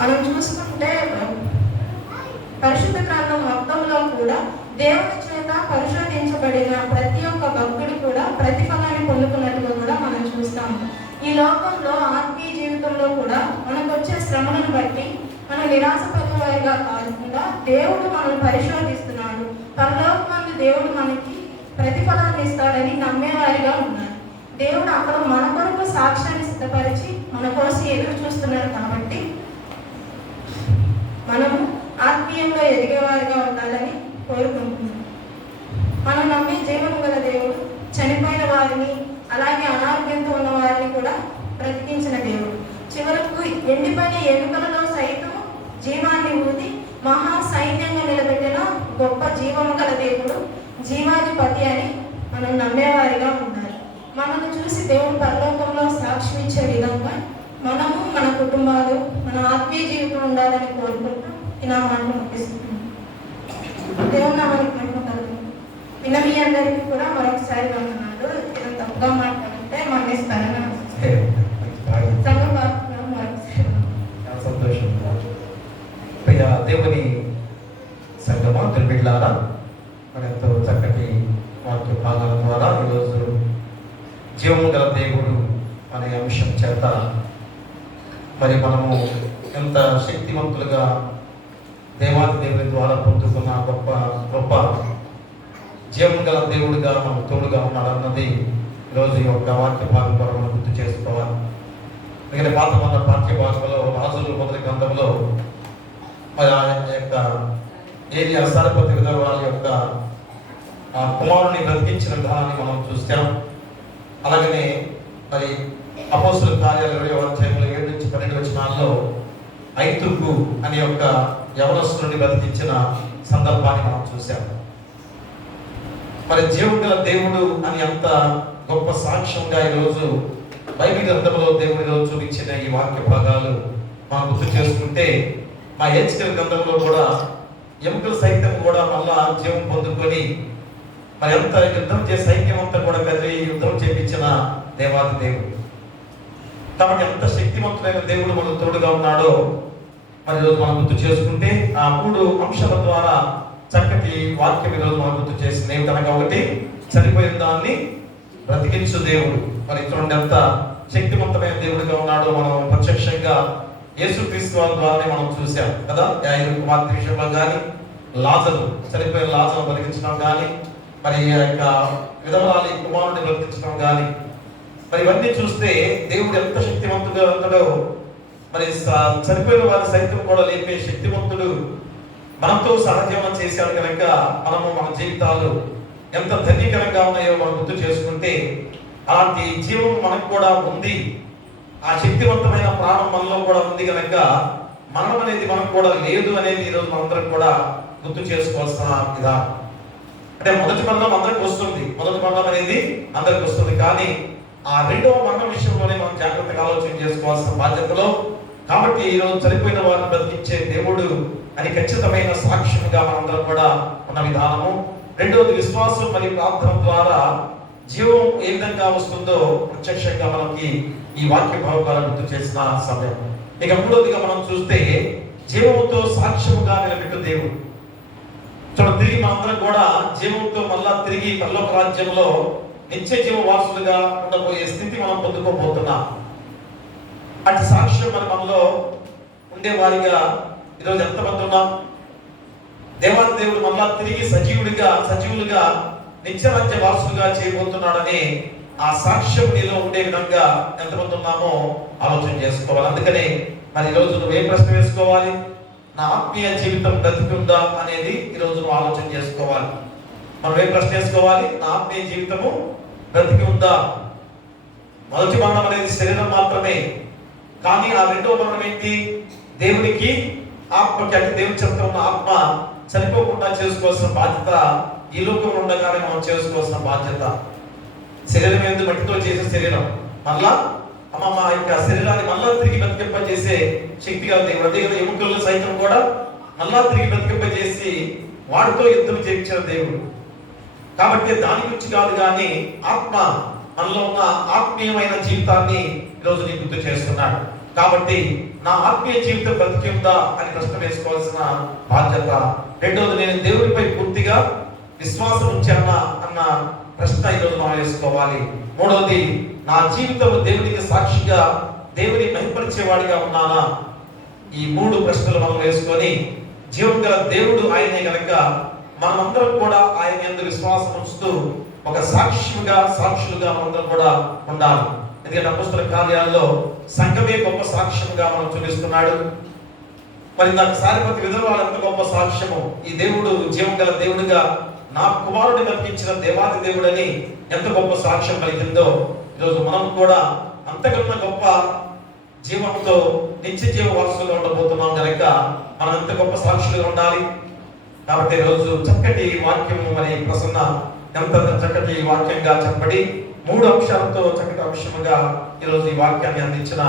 మనం చూసుకుంటే పరిశుద్ధ గ్రంథం మొత్తంలో కూడా దేవుని చేత పరిశోధించబడిన ప్రతి ఒక్క భక్తుడు కూడా ప్రతిఫలాన్ని పొందుకున్నట్టుగా కూడా మనం చూస్తాము. ఈ లోకంలో ఆత్మీయ జీవితంలో కూడా మనకు వచ్చే శ్రమలను బట్టి మనం నిరాశపడేవారిగా కాకుండా దేవుడు మనల్ని పరిశోధిస్తున్నాడు. పరలోకమందు దేవుడు మనకి ప్రతిఫలాన్ని ఇస్తాడని నమ్మేవారిగా ఉన్నారు. దేవుడు అక్కడ మన కొరకు సాక్ష్యాన్ని సిద్ధపరిచి మన కోసం ఎదురు చూస్తున్నాడు. కాబట్టి మనము ఆత్మీయంలో ఎదిగేవారిగా ఉండాలని కోరుకుంటున్నాం. మనం నమ్మే జీవం గల దేవుడు చనిపోయిన వారిని అలాగే అనారోగ్యంతో ఉన్న వారిని కూడా బ్రతికించిన దేవుడు. చివరకు ఎండిపోయిన ఎముకలలో సైతం జీవాన్ని ఊది మహా సైన్యంగా నిలబెట్టిన గొప్ప జీవము గల దేవుడు జీవాధిపతి అని మనం నమ్మేవారిగా ఉండాలి. మనల్ని చూసి దేవుడు పరలోకంలో సాక్ష్యం ఇచ్చే విధంగా మనము మన కుటుంబాలు మన ఆత్మీయ జీవితం ఉండాలని కోరుకుంటూ నా మాటలు ముగిస్తున్నాను. దేవుడు నామానికి మహిమ కలుగుతుంది. నిన్న మీ అందరికీ కూడా మరొకసారి వందనాలు. ఏదైనా తప్పుగా మాట్లాడితే మన్నిస్తారని సంతోషం. దేవుని సంగమా బిడ్డలారా, మన ఎంతో చక్కటి వాక్య భాగాల ద్వారా ఈరోజు జీవము గల దేవుడు అనే అంశం చేత మరి మనము ఎంత శక్తివంతులుగా దేవాది దేవుని ద్వారా పొందుకున్న గొప్ప జీవం గల దేవుడిగా మనం తోడుగా ఉన్నాడన్నది ఈరోజు ఈ యొక్క వాక్య భాగం ద్వారా మనం గుర్తు చేసుకోవాలి. ఎందుకంటే పాత పాఠ్య భాగంలో రాజులు మొదటి గ్రంథంలో మరి ఆ యొక్క ఏలియా సరపతి విధవ యొక్క కుమారుని బ్రతికించిన విధానాన్ని మనం చూస్తాం. అలాగనే మరి అపోస్తుల కార్యాలు 20వ అధ్యాయంలో 7 నుంచి 12 వచనాల్లో ఐతుకు అనే యొక్క యవనస్తుని బ్రతికించిన సందర్భాన్ని మనం చూసాం. మరి జీవం గల దేవుడు అని అంత గొప్ప సాక్ష్యంగా ఈరోజు బైబిల్ గ్రంథంలో దేవుడిలో చూపించిన ఈ వాక్య భాగాలు మనం గుర్తు చేసుకుంటే మా హెచ్కెల్ గ్రంథంలో కూడా ఎముకల సైన్యం కూడా మళ్ళా జీవం పొందుకొని మరి ఎంత యుద్ధం చేసే సైన్యం అంతా కూడా కదిలి యుద్ధం చేపించిన దేవాది దేవుడు. కాబట్టి ఎంత శక్తివంతుడైన దేవుడు మనకు తోడుగా ఉన్నాడో మరి ఈరోజు మనం గుర్తు చేసుకుంటే ఆ 3 అంశాల ద్వారా చక్కటి వాక్యం ఈరోజు మనం గుర్తు చేసింది. ఏమిటనగా ఒకటి, చనిపోయిన దాన్ని బ్రతికించు దేవుడు. మరి చూడండి ఎంత శక్తివంతమైన దేవుడిగా ఉన్నాడో మనం ప్రత్యక్షంగా యేసుక్రీస్తు వారి ద్వారానే మనం చూసాం కదా. యాయిరు కుమార్తె విషయంలో కానీ, లాజరు చనిపోయిన లాజరు బ్రతికించడం కానీ, మరి ఈ యొక్క విధవరాలి కుమారుడిని బ్రతికించడం కానీ, మరి ఇవన్నీ చూస్తే దేవుడు ఎంత శక్తివంతుగా ఉన్నాడో. మరి చనిపోయిన వారి సైతం కూడా లేపే శక్తివంతుడు మనతో సహజీవనం చేశాడు కనుక మనము మన జీవితాలు ఎంత ధన్యకరంగా ఉన్నాయో మనం గుర్తు చేసుకుంటే అలాంటి జీవం మనకు కూడా ఉంది. ఆ శక్తివంతమైన ప్రాణం మనలో కూడా ఉంది కనుక మరణం అనేది మనకు కూడా లేదు అనేది ఈరోజు మనందరం కూడా గుర్తు చేసుకోవాల్సిన విధానం. అంటే మొదటి మరణం అందరికి వస్తుంది, మొదటి మరణం అనేది అందరికి వస్తుంది. కానీ ఆ రెండవ మరణం విషయంలోనే మనం జాగ్రత్తగా ఆలోచన చేసుకోవాల్సిన బాధ్యతలో. కాబట్టి ఈరోజు చనిపోయిన వారిని బ్రతికించే దేవుడు అని ఖచ్చితమైన సాక్ష్యంగా మనందరం కూడా ఉన్న విధానము. రెండవది, విశ్వాసం మరియు ప్రార్థన ద్వారా జీవం ఏ విధంగా వస్తుందో ప్రత్యక్షంగా మనకి ఈ వాక్య భావాలను గుర్తు చేసిన సమయం. ఇక మూడవదిగా మనం చూస్తే జీవముతో సాక్ష్యముగా నిలబెట్టు దేవుడు. చూడండి, తిరిగి మనందరం కూడా జీవంతో మళ్ళా తిరిగి పరలోక రాజ్యంలో నిత్య జీవ వారసులుగా ఉండబోయే స్థితి మనం పొందుకోబోతున్నాం. అటు సాక్ష్యం మనలో ఉండేవారిగా ఈరోజు ఎంతమంది ఉన్నాం? దేవాది దేవుడు మళ్ళా తిరిగి సజీవులుగా నిత్యరాజ్య వారసులుగా చేయబోతున్నాడని ఆ సాక్ష్యం నీలో ఉండే విధంగా ఎంతమంది ఉన్నామో ఆలోచన చేసుకోవాలి. అందుకని మరి ఈరోజు నువ్వు ఏ ప్రశ్న వేసుకోవాలి? నా ఆత్మీయ జీవితం బ్రతికుందా అనేది ఈరోజు నువ్వు ఆలోచన చేసుకోవాలి. మనం ఏ ప్రశ్న వేసుకోవాలి? నా ఆత్మీయ జీవితము బ్రతికి ఉందా? మొదటి మరణం అనేది శరీరం మాత్రమే, కానీ ఆ రెండవ మరణం ఏంటి? దేవునికి ఆత్మకి, అంటే దేవుని చెప్తా ఉన్న ఆత్మ చనిపోకుండా చేసుకోవాల్సిన బాధ్యత ఈ లోకంలో ఉండగానే మనం చేసుకోవాల్సిన బాధ్యత. శరీరం ఏంది? మట్టితో చేసే శరీరం. మళ్ళా మా యొక్క శరీరాన్ని మళ్ళా తిరిగి బ్రతికింపజేసే శక్తి గల దేవుడు. అదే కదా ఎముకలను సైతం కూడా మళ్ళా తిరిగి బ్రతికింపజేసి వాడితో యుద్ధం చేయించిన దేవుడు. కాబట్టి దాని గురించి కాదు, కానీ ఆత్మ మనలో ఉన్న ఆత్మీయమైన జీవితాన్ని ఈరోజు నీకు గుర్తు చేస్తున్నాడు. కాబట్టి నా ఆత్మీయ జీవితం బ్రతికి ఉందా అని ప్రశ్న వేసుకోవాల్సిన బాధ్యత. రెండవది, నేను దేవుడిపై పూర్తిగా విశ్వాసం ఉంచానా అన్న ప్రశ్న ఈరోజు మనం వేసుకోవాలి. మూడవది, నా జీవితం దేవునికి సాక్షిగా దేవుని మహిమపరిచేవాడిగా ఉన్నానా? ఈ మూడు ప్రశ్నలు మనం వేసుకొని జీవం గల దేవుడు ఆయనే గనక మనమందరం కూడా ఆయన యందు విశ్వాసం ఉంచుతూ ఒక సాక్షులుగా మనందరం కూడా ఉండాలి. ఎందుకంటే అపొస్తలుల కార్యాలలో సంఘమే గొప్ప సాక్ష్యంగా మనం చూపిస్తున్నాడు. మరి నాకు సారిపతి విధవాళ్ళు ఎంత గొప్ప సాక్ష్యము! ఈ దేవుడు జీవం గల దేవుడిగా నా కుమారుడిని కల్పించిన దేవాది దేవుడని ఎంత గొప్ప సాక్ష్యం పలికిందో, ఈరోజు మనం కూడా అంతకన్నా గొప్ప జీవంతో నిత్య జీవ వారసులుగా ఉండబోతున్నాం కనుక మనం ఎంత గొప్ప సాక్షులుగా ఉండాలి. కాబట్టి ఈరోజు చక్కటి వాక్యము, మరి ప్రసన్న ఎంత చక్కటి వాక్యంగా చెప్పబడి 3 అంశాలతో చక్కటి అంశముగా ఈరోజు ఈ వాక్యాన్ని అందించిన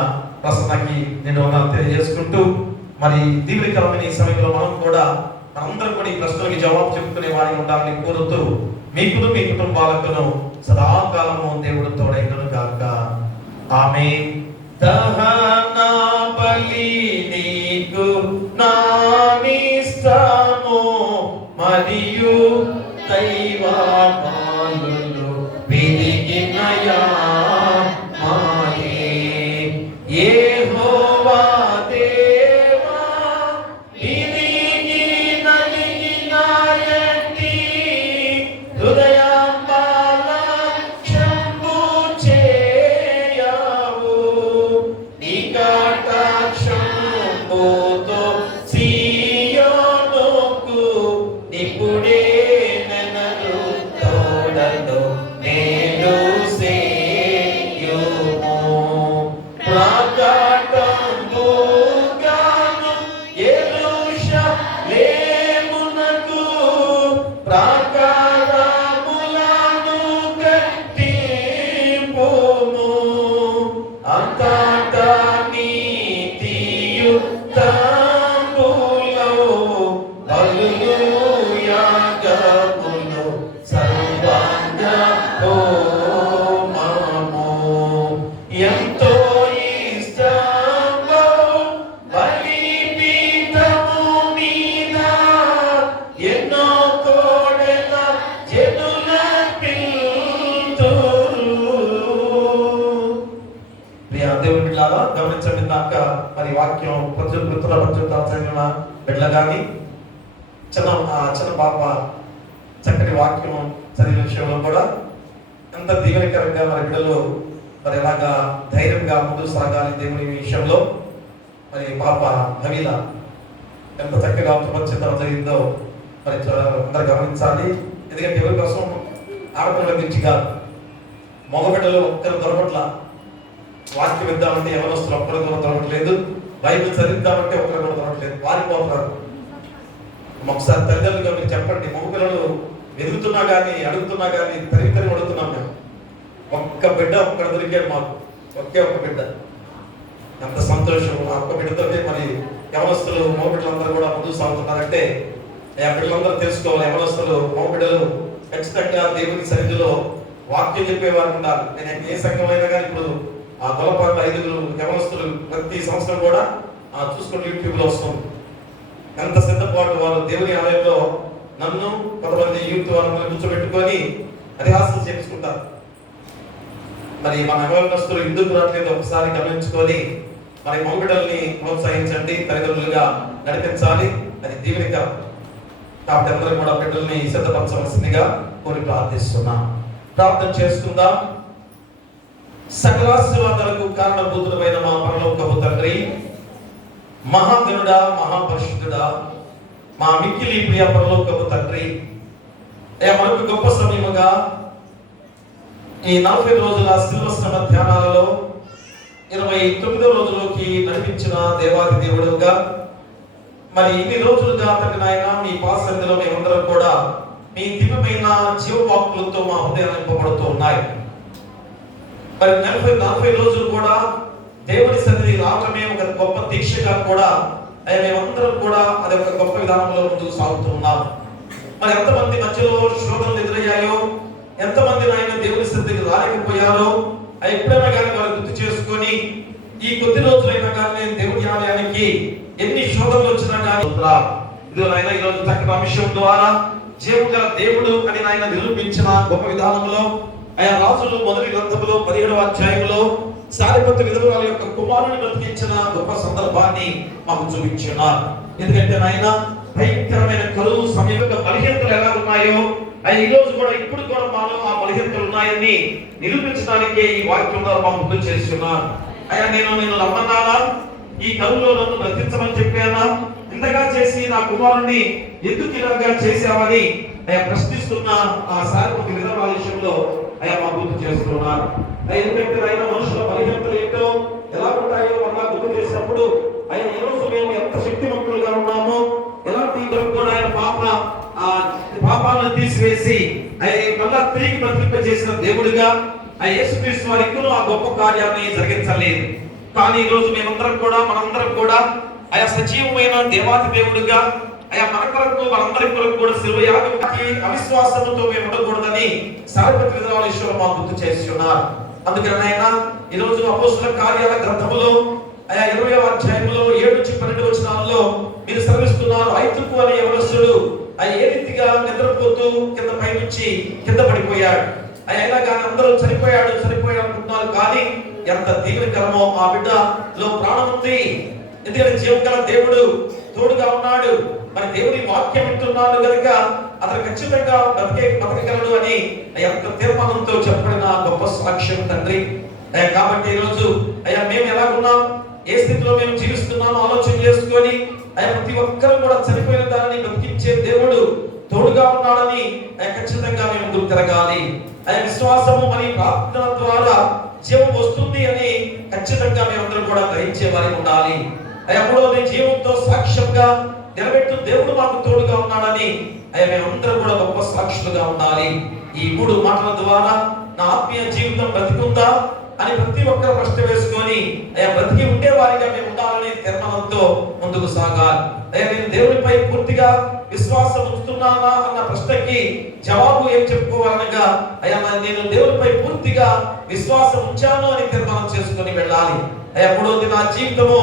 ప్రసన్నకి నేను తెలియజేసుకుంటూ, మరి దీవెనకరమైన ఈ సమయంలో మనం కూడా మనందరం కూడా ఈ ప్రశ్నలకి జవాబు చెప్పుకునే వారికి ఉండాలని కోరుతూ, మీకును మీ కుటుంబాలకును సదాకాలము దేవుడు తోడైనను గాక. ఆమేన్. దహన బలి నీకు నామిస్తాము, మరియు దైవమానులు విరిగినయా మాయే. యెహోవా దేవా విరిగి నలిగినాయంటి హృదయంబల క్షంబు చేయవు. నీ కటాక్షంబుతో సియోనుకు నిపుడే నెనరు తోడను నేను సేయుము. ప్రాకాటంబుగాను యెరూషలేమునకు ప్రాకారములను కట్టింపుము. అంతటా నీతియుక్తంబులో బలులు యాగములు సర్వాంగ హోమము. ఎంతో ఇష్టంగా బలిపీఠము మీద ఎన్నో కోడెల జనుల పిలుతురు. ప్రియ దేవుని బిడ్డలారా, గమనించండి. దాకా మరి వాక్యం చదివిన బిడ్డలు కానీ చిన్న పాప చక్కటి వాక్యం చదివిన విషయంలో కూడా ఎంత దీవెనకరంగా మరి బిడ్డలు మరి ఎలాగా ధైర్యంగా ముందుకు సాగాలి దేవుని విషయంలో. మరి పాప నవీల ఎంత చక్కగా ఉపచితం జరిగిందో మరి అందరు గమనించాలి. ఎందుకంటే ఎవరి కోసం ఆడపిల్లల గురించి కాదు, మగబిడ్డలు ఒక్కరు దొరకట్ల. వాక్యం ఇద్దామంటే ఎవరొస్తారు ఒక్కరు కూడా దొరకట్లేదు. బైబిల్ చదివిద్దామంటే ఒక్కరు కూడా దొరకట్లేదు, వారిపోతున్నారు. ఒకసారి తల్లిదండ్రులుగా మీరు చెప్పండి, మగపిల్లలు ఎదుగుతున్నా కానీ అడుగుతున్నా కానీ తరి అడుగుతున్నాం మేము. ఒక్క బిడ్డ ఒక్కడ దొరికాడు మాకు, ఒకే ఒక్క బిడ్డ. ఎంత సంతోషం! ఆ ఒక్క బిడ్డతోనే మరి యవనస్తులు మగబిడ్డలందరూ కూడా ముందుకు సాగుతున్నారంటే ఆ బిడ్డలందరూ తెలుసుకోవాలి. యవనస్తులు మగబిడ్డలు ఖచ్చితంగా దేవుని సన్నిధిలో వాక్యం చెప్పేవారు ఉండాలి. నేను ఏ సంఘమైనా కానీ ఇప్పుడు ఆ గొల్లపాట 5 యవనస్తులు ప్రతి సంవత్సరం కూడా చూసుకుంటే యూట్యూబ్ లో వస్తుంది. ఎంత సిద్ధపాటు వాళ్ళు దేవుని ఆలయంలో నన్ను కొంతమంది యూత్ వాళ్ళని కూర్చోబెట్టుకొని అధిహాసం చేయించుకుంటారు. మరి మన యవనస్తులు ఎందుకు రావట్లేదు ఒకసారి గమనించుకొని మరి మగబిడ్డల్ని ప్రోత్సహించండి, తల్లిదండ్రులుగా నడిపించాలి. అది దీవెనకరం. కాబట్టి అందరూ కూడా బిడ్డల్ని సిద్ధపరచవలసిందిగా కోరి ప్రార్థిస్తున్నా. ప్రార్థన చేసుకుందాం. సకలాశీర్వాదాలకు కారణభూతుడమైన మా పరలోకపు తండ్రి, మహాగణుడా, మహాపరిశుద్ధుడా, మా మిక్కిలి ప్రియ పరలోకపు తండ్రి, మనకు గొప్ప సమయముగా ఈ 40 రోజుల శిలువ శ్రమ ధ్యానాలలో 29వ రోజులోకి నడిపించిన దేవాది దేవుడుగా, మరి ఇన్ని రోజులుగా తండ్రి నాయన మీ పాసందిలో మేమందరం కూడా మీ దివ్యమైన జీవవాక్కులతో మా హృదయాలు నింపబడుతూ ఉన్నాయి. మరి 40 రోజులు కూడా దేవుని సన్నిధి రావడమే ఒక గొప్ప దీక్షగా కూడా మేమందరం కూడా అది ఒక గొప్ప విధానంలో ముందుకు సాగుతూ ఉన్నాం. మరి ఎంతమంది మధ్యలో శోధనలు ఎదురయ్యాయో, ఎంతమంది నాయన దేవుని సన్నిధికి రాలేకపోయారో ఎప్పుడైనా కానీ వారు గుర్తు చేసుకొని ఈ కొద్ది రోజులైనా కానీ దేవుని ఆలయానికి ఎన్ని శోధనలు వచ్చినా కానీ ఇదిగో నాయన ఈరోజు చక్కటి అంశం ద్వారా జీవగల దేవుడు అని నాయన నిరూపించిన గొప్ప విధానంలో ఆయా రాజులు మొదటి గ్రంథంలో 17వ అధ్యాయంలో సారెపతు విధవరాల యొక్క కుమారుని బ్రతికించిన గొప్ప సందర్భాన్ని మాకు చూపించున్నారు. ఎందుకంటే నాయన భయంకరమైన కరువు సమయంలో బలహీనతలు ఎలా ఉన్నాయో ఈ రోజు కూడా ఇప్పుడు కూడా మాలో ఆ బలహీనతలు ఉన్నాయని నిరూపించడానికి ఈ వాక్యం ద్వారా మా ముందు చేస్తున్నారు. అయ్యా నేను నమ్మన్నానా? ఈ కరువులో నన్ను బ్రతికించమని చెప్పానా? ఇంతగా చేసి నా కుమారుణ్ణి ఎందుకు ఇలాగా చేసావని ప్రశ్నిస్తున్న ఆ సారెపతు విధవరాల విషయంలో మా గుర్తు చేస్తున్నారు. ఎందుకంటే ఆయన మనుషుల బలహీనతలు ఏంటో ఎలా ఉంటాయో అలా గుర్తు చేసినప్పుడు ఆయన ఈ రోజు మేము ఎంత శక్తివంతులుగా ఉన్నామో, ఎలాంటి కూడా ఆయన పాపాలను తీసివేసి మళ్ళా తిరిగి బ్రతింపజేసిన దేవుడిగా యేసుక్రీస్తు వారి ఇంకనూ ఆ గొప్ప కార్యాన్ని జరిగించలేదు. కానీ ఈ రోజు మేమందరం కూడా మనందరం కూడా ఆయా సజీవమైన దేవాది దేవుడిగా మన కొరకు మనందరి కొరకు కూడా శిలువ యాగముకి అవిశ్వాసముతో మేము ఉండకూడదని సారెపతు విధవరాల విషయంలో మాకు గుర్తు చేస్తున్నారు. అందుకని ఆయన ఈ రోజు అపోస్తలుల కార్యాల గ్రంథములో 20వ అధ్యాయంలో 7 నుంచి 12 వచనాలలో మీరు శ్రమిస్తున్నారు. ఐతుకు అనే యవనస్తుడు ఏ రీతిగా నిద్రపోతూ కింద పై నుంచి కింద పడిపోయాడు. అయినా కానీ అందరూ చనిపోయాడు అనుకుంటున్నారు. కానీ ఎంత దీవెనకరమో ఆ బిడ్డలో ప్రాణం ఉంది. ఎందుకంటే జీవగల దేవుడు తోడుగా ఉన్నాడు. మరి దేవుని వాక్యం వింటున్నాడు కనుక అతను ఖచ్చితంగా బతకగలడు అని ఎంత తీర్మానంతో చెప్పబడిన గొప్ప సాక్ష్యం తండ్రి. కాబట్టి ఈ రోజు మేము ఎలా ఉన్నాం, ఏ స్థితిలో మేము జీవిస్తున్నామో ఆలోచన చేసుకొని ప్రతి ఒక్కరు కూడా చనిపోయిన దానిని బతికించే దేవుడు తోడుగా ఉన్నాడని ఖచ్చితంగా మేము గుర్తిరగాలి. విశ్వాసము మరియు ప్రార్థన ద్వారా జీవం వస్తుంది అని ఖచ్చితంగా మేమందరం కూడా గ్రహించే వారి ఉండాలి. మూడవది జీవంతో సాక్ష్యంగా నిలబెట్టు దేవుడు మాకు తోడుగా ఉన్నాడని మేమందరం కూడా గొప్ప సాక్షులుగా ఉండాలి. ఈ 3 మాటల ద్వారా నా ఆత్మీయ జీవితం బ్రతికుందా అని ప్రతి ఒక్కరు ప్రశ్న వేసుకొని బ్రతికి ఉండే వారిగా మేము ఉండాలని తీర్మానంతో ముందుకు సాగాలి. నేను దేవునిపై పూర్తిగా విశ్వాసం ఉంచుతున్నానా అన్న ప్రశ్నకి జవాబు ఏం చెప్పుకోవాలనగా నేను దేవునిపై పూర్తిగా విశ్వాసం ఉంచాను అని తీర్మానం చేసుకొని వెళ్ళాలి. మూడవది నా జీవితము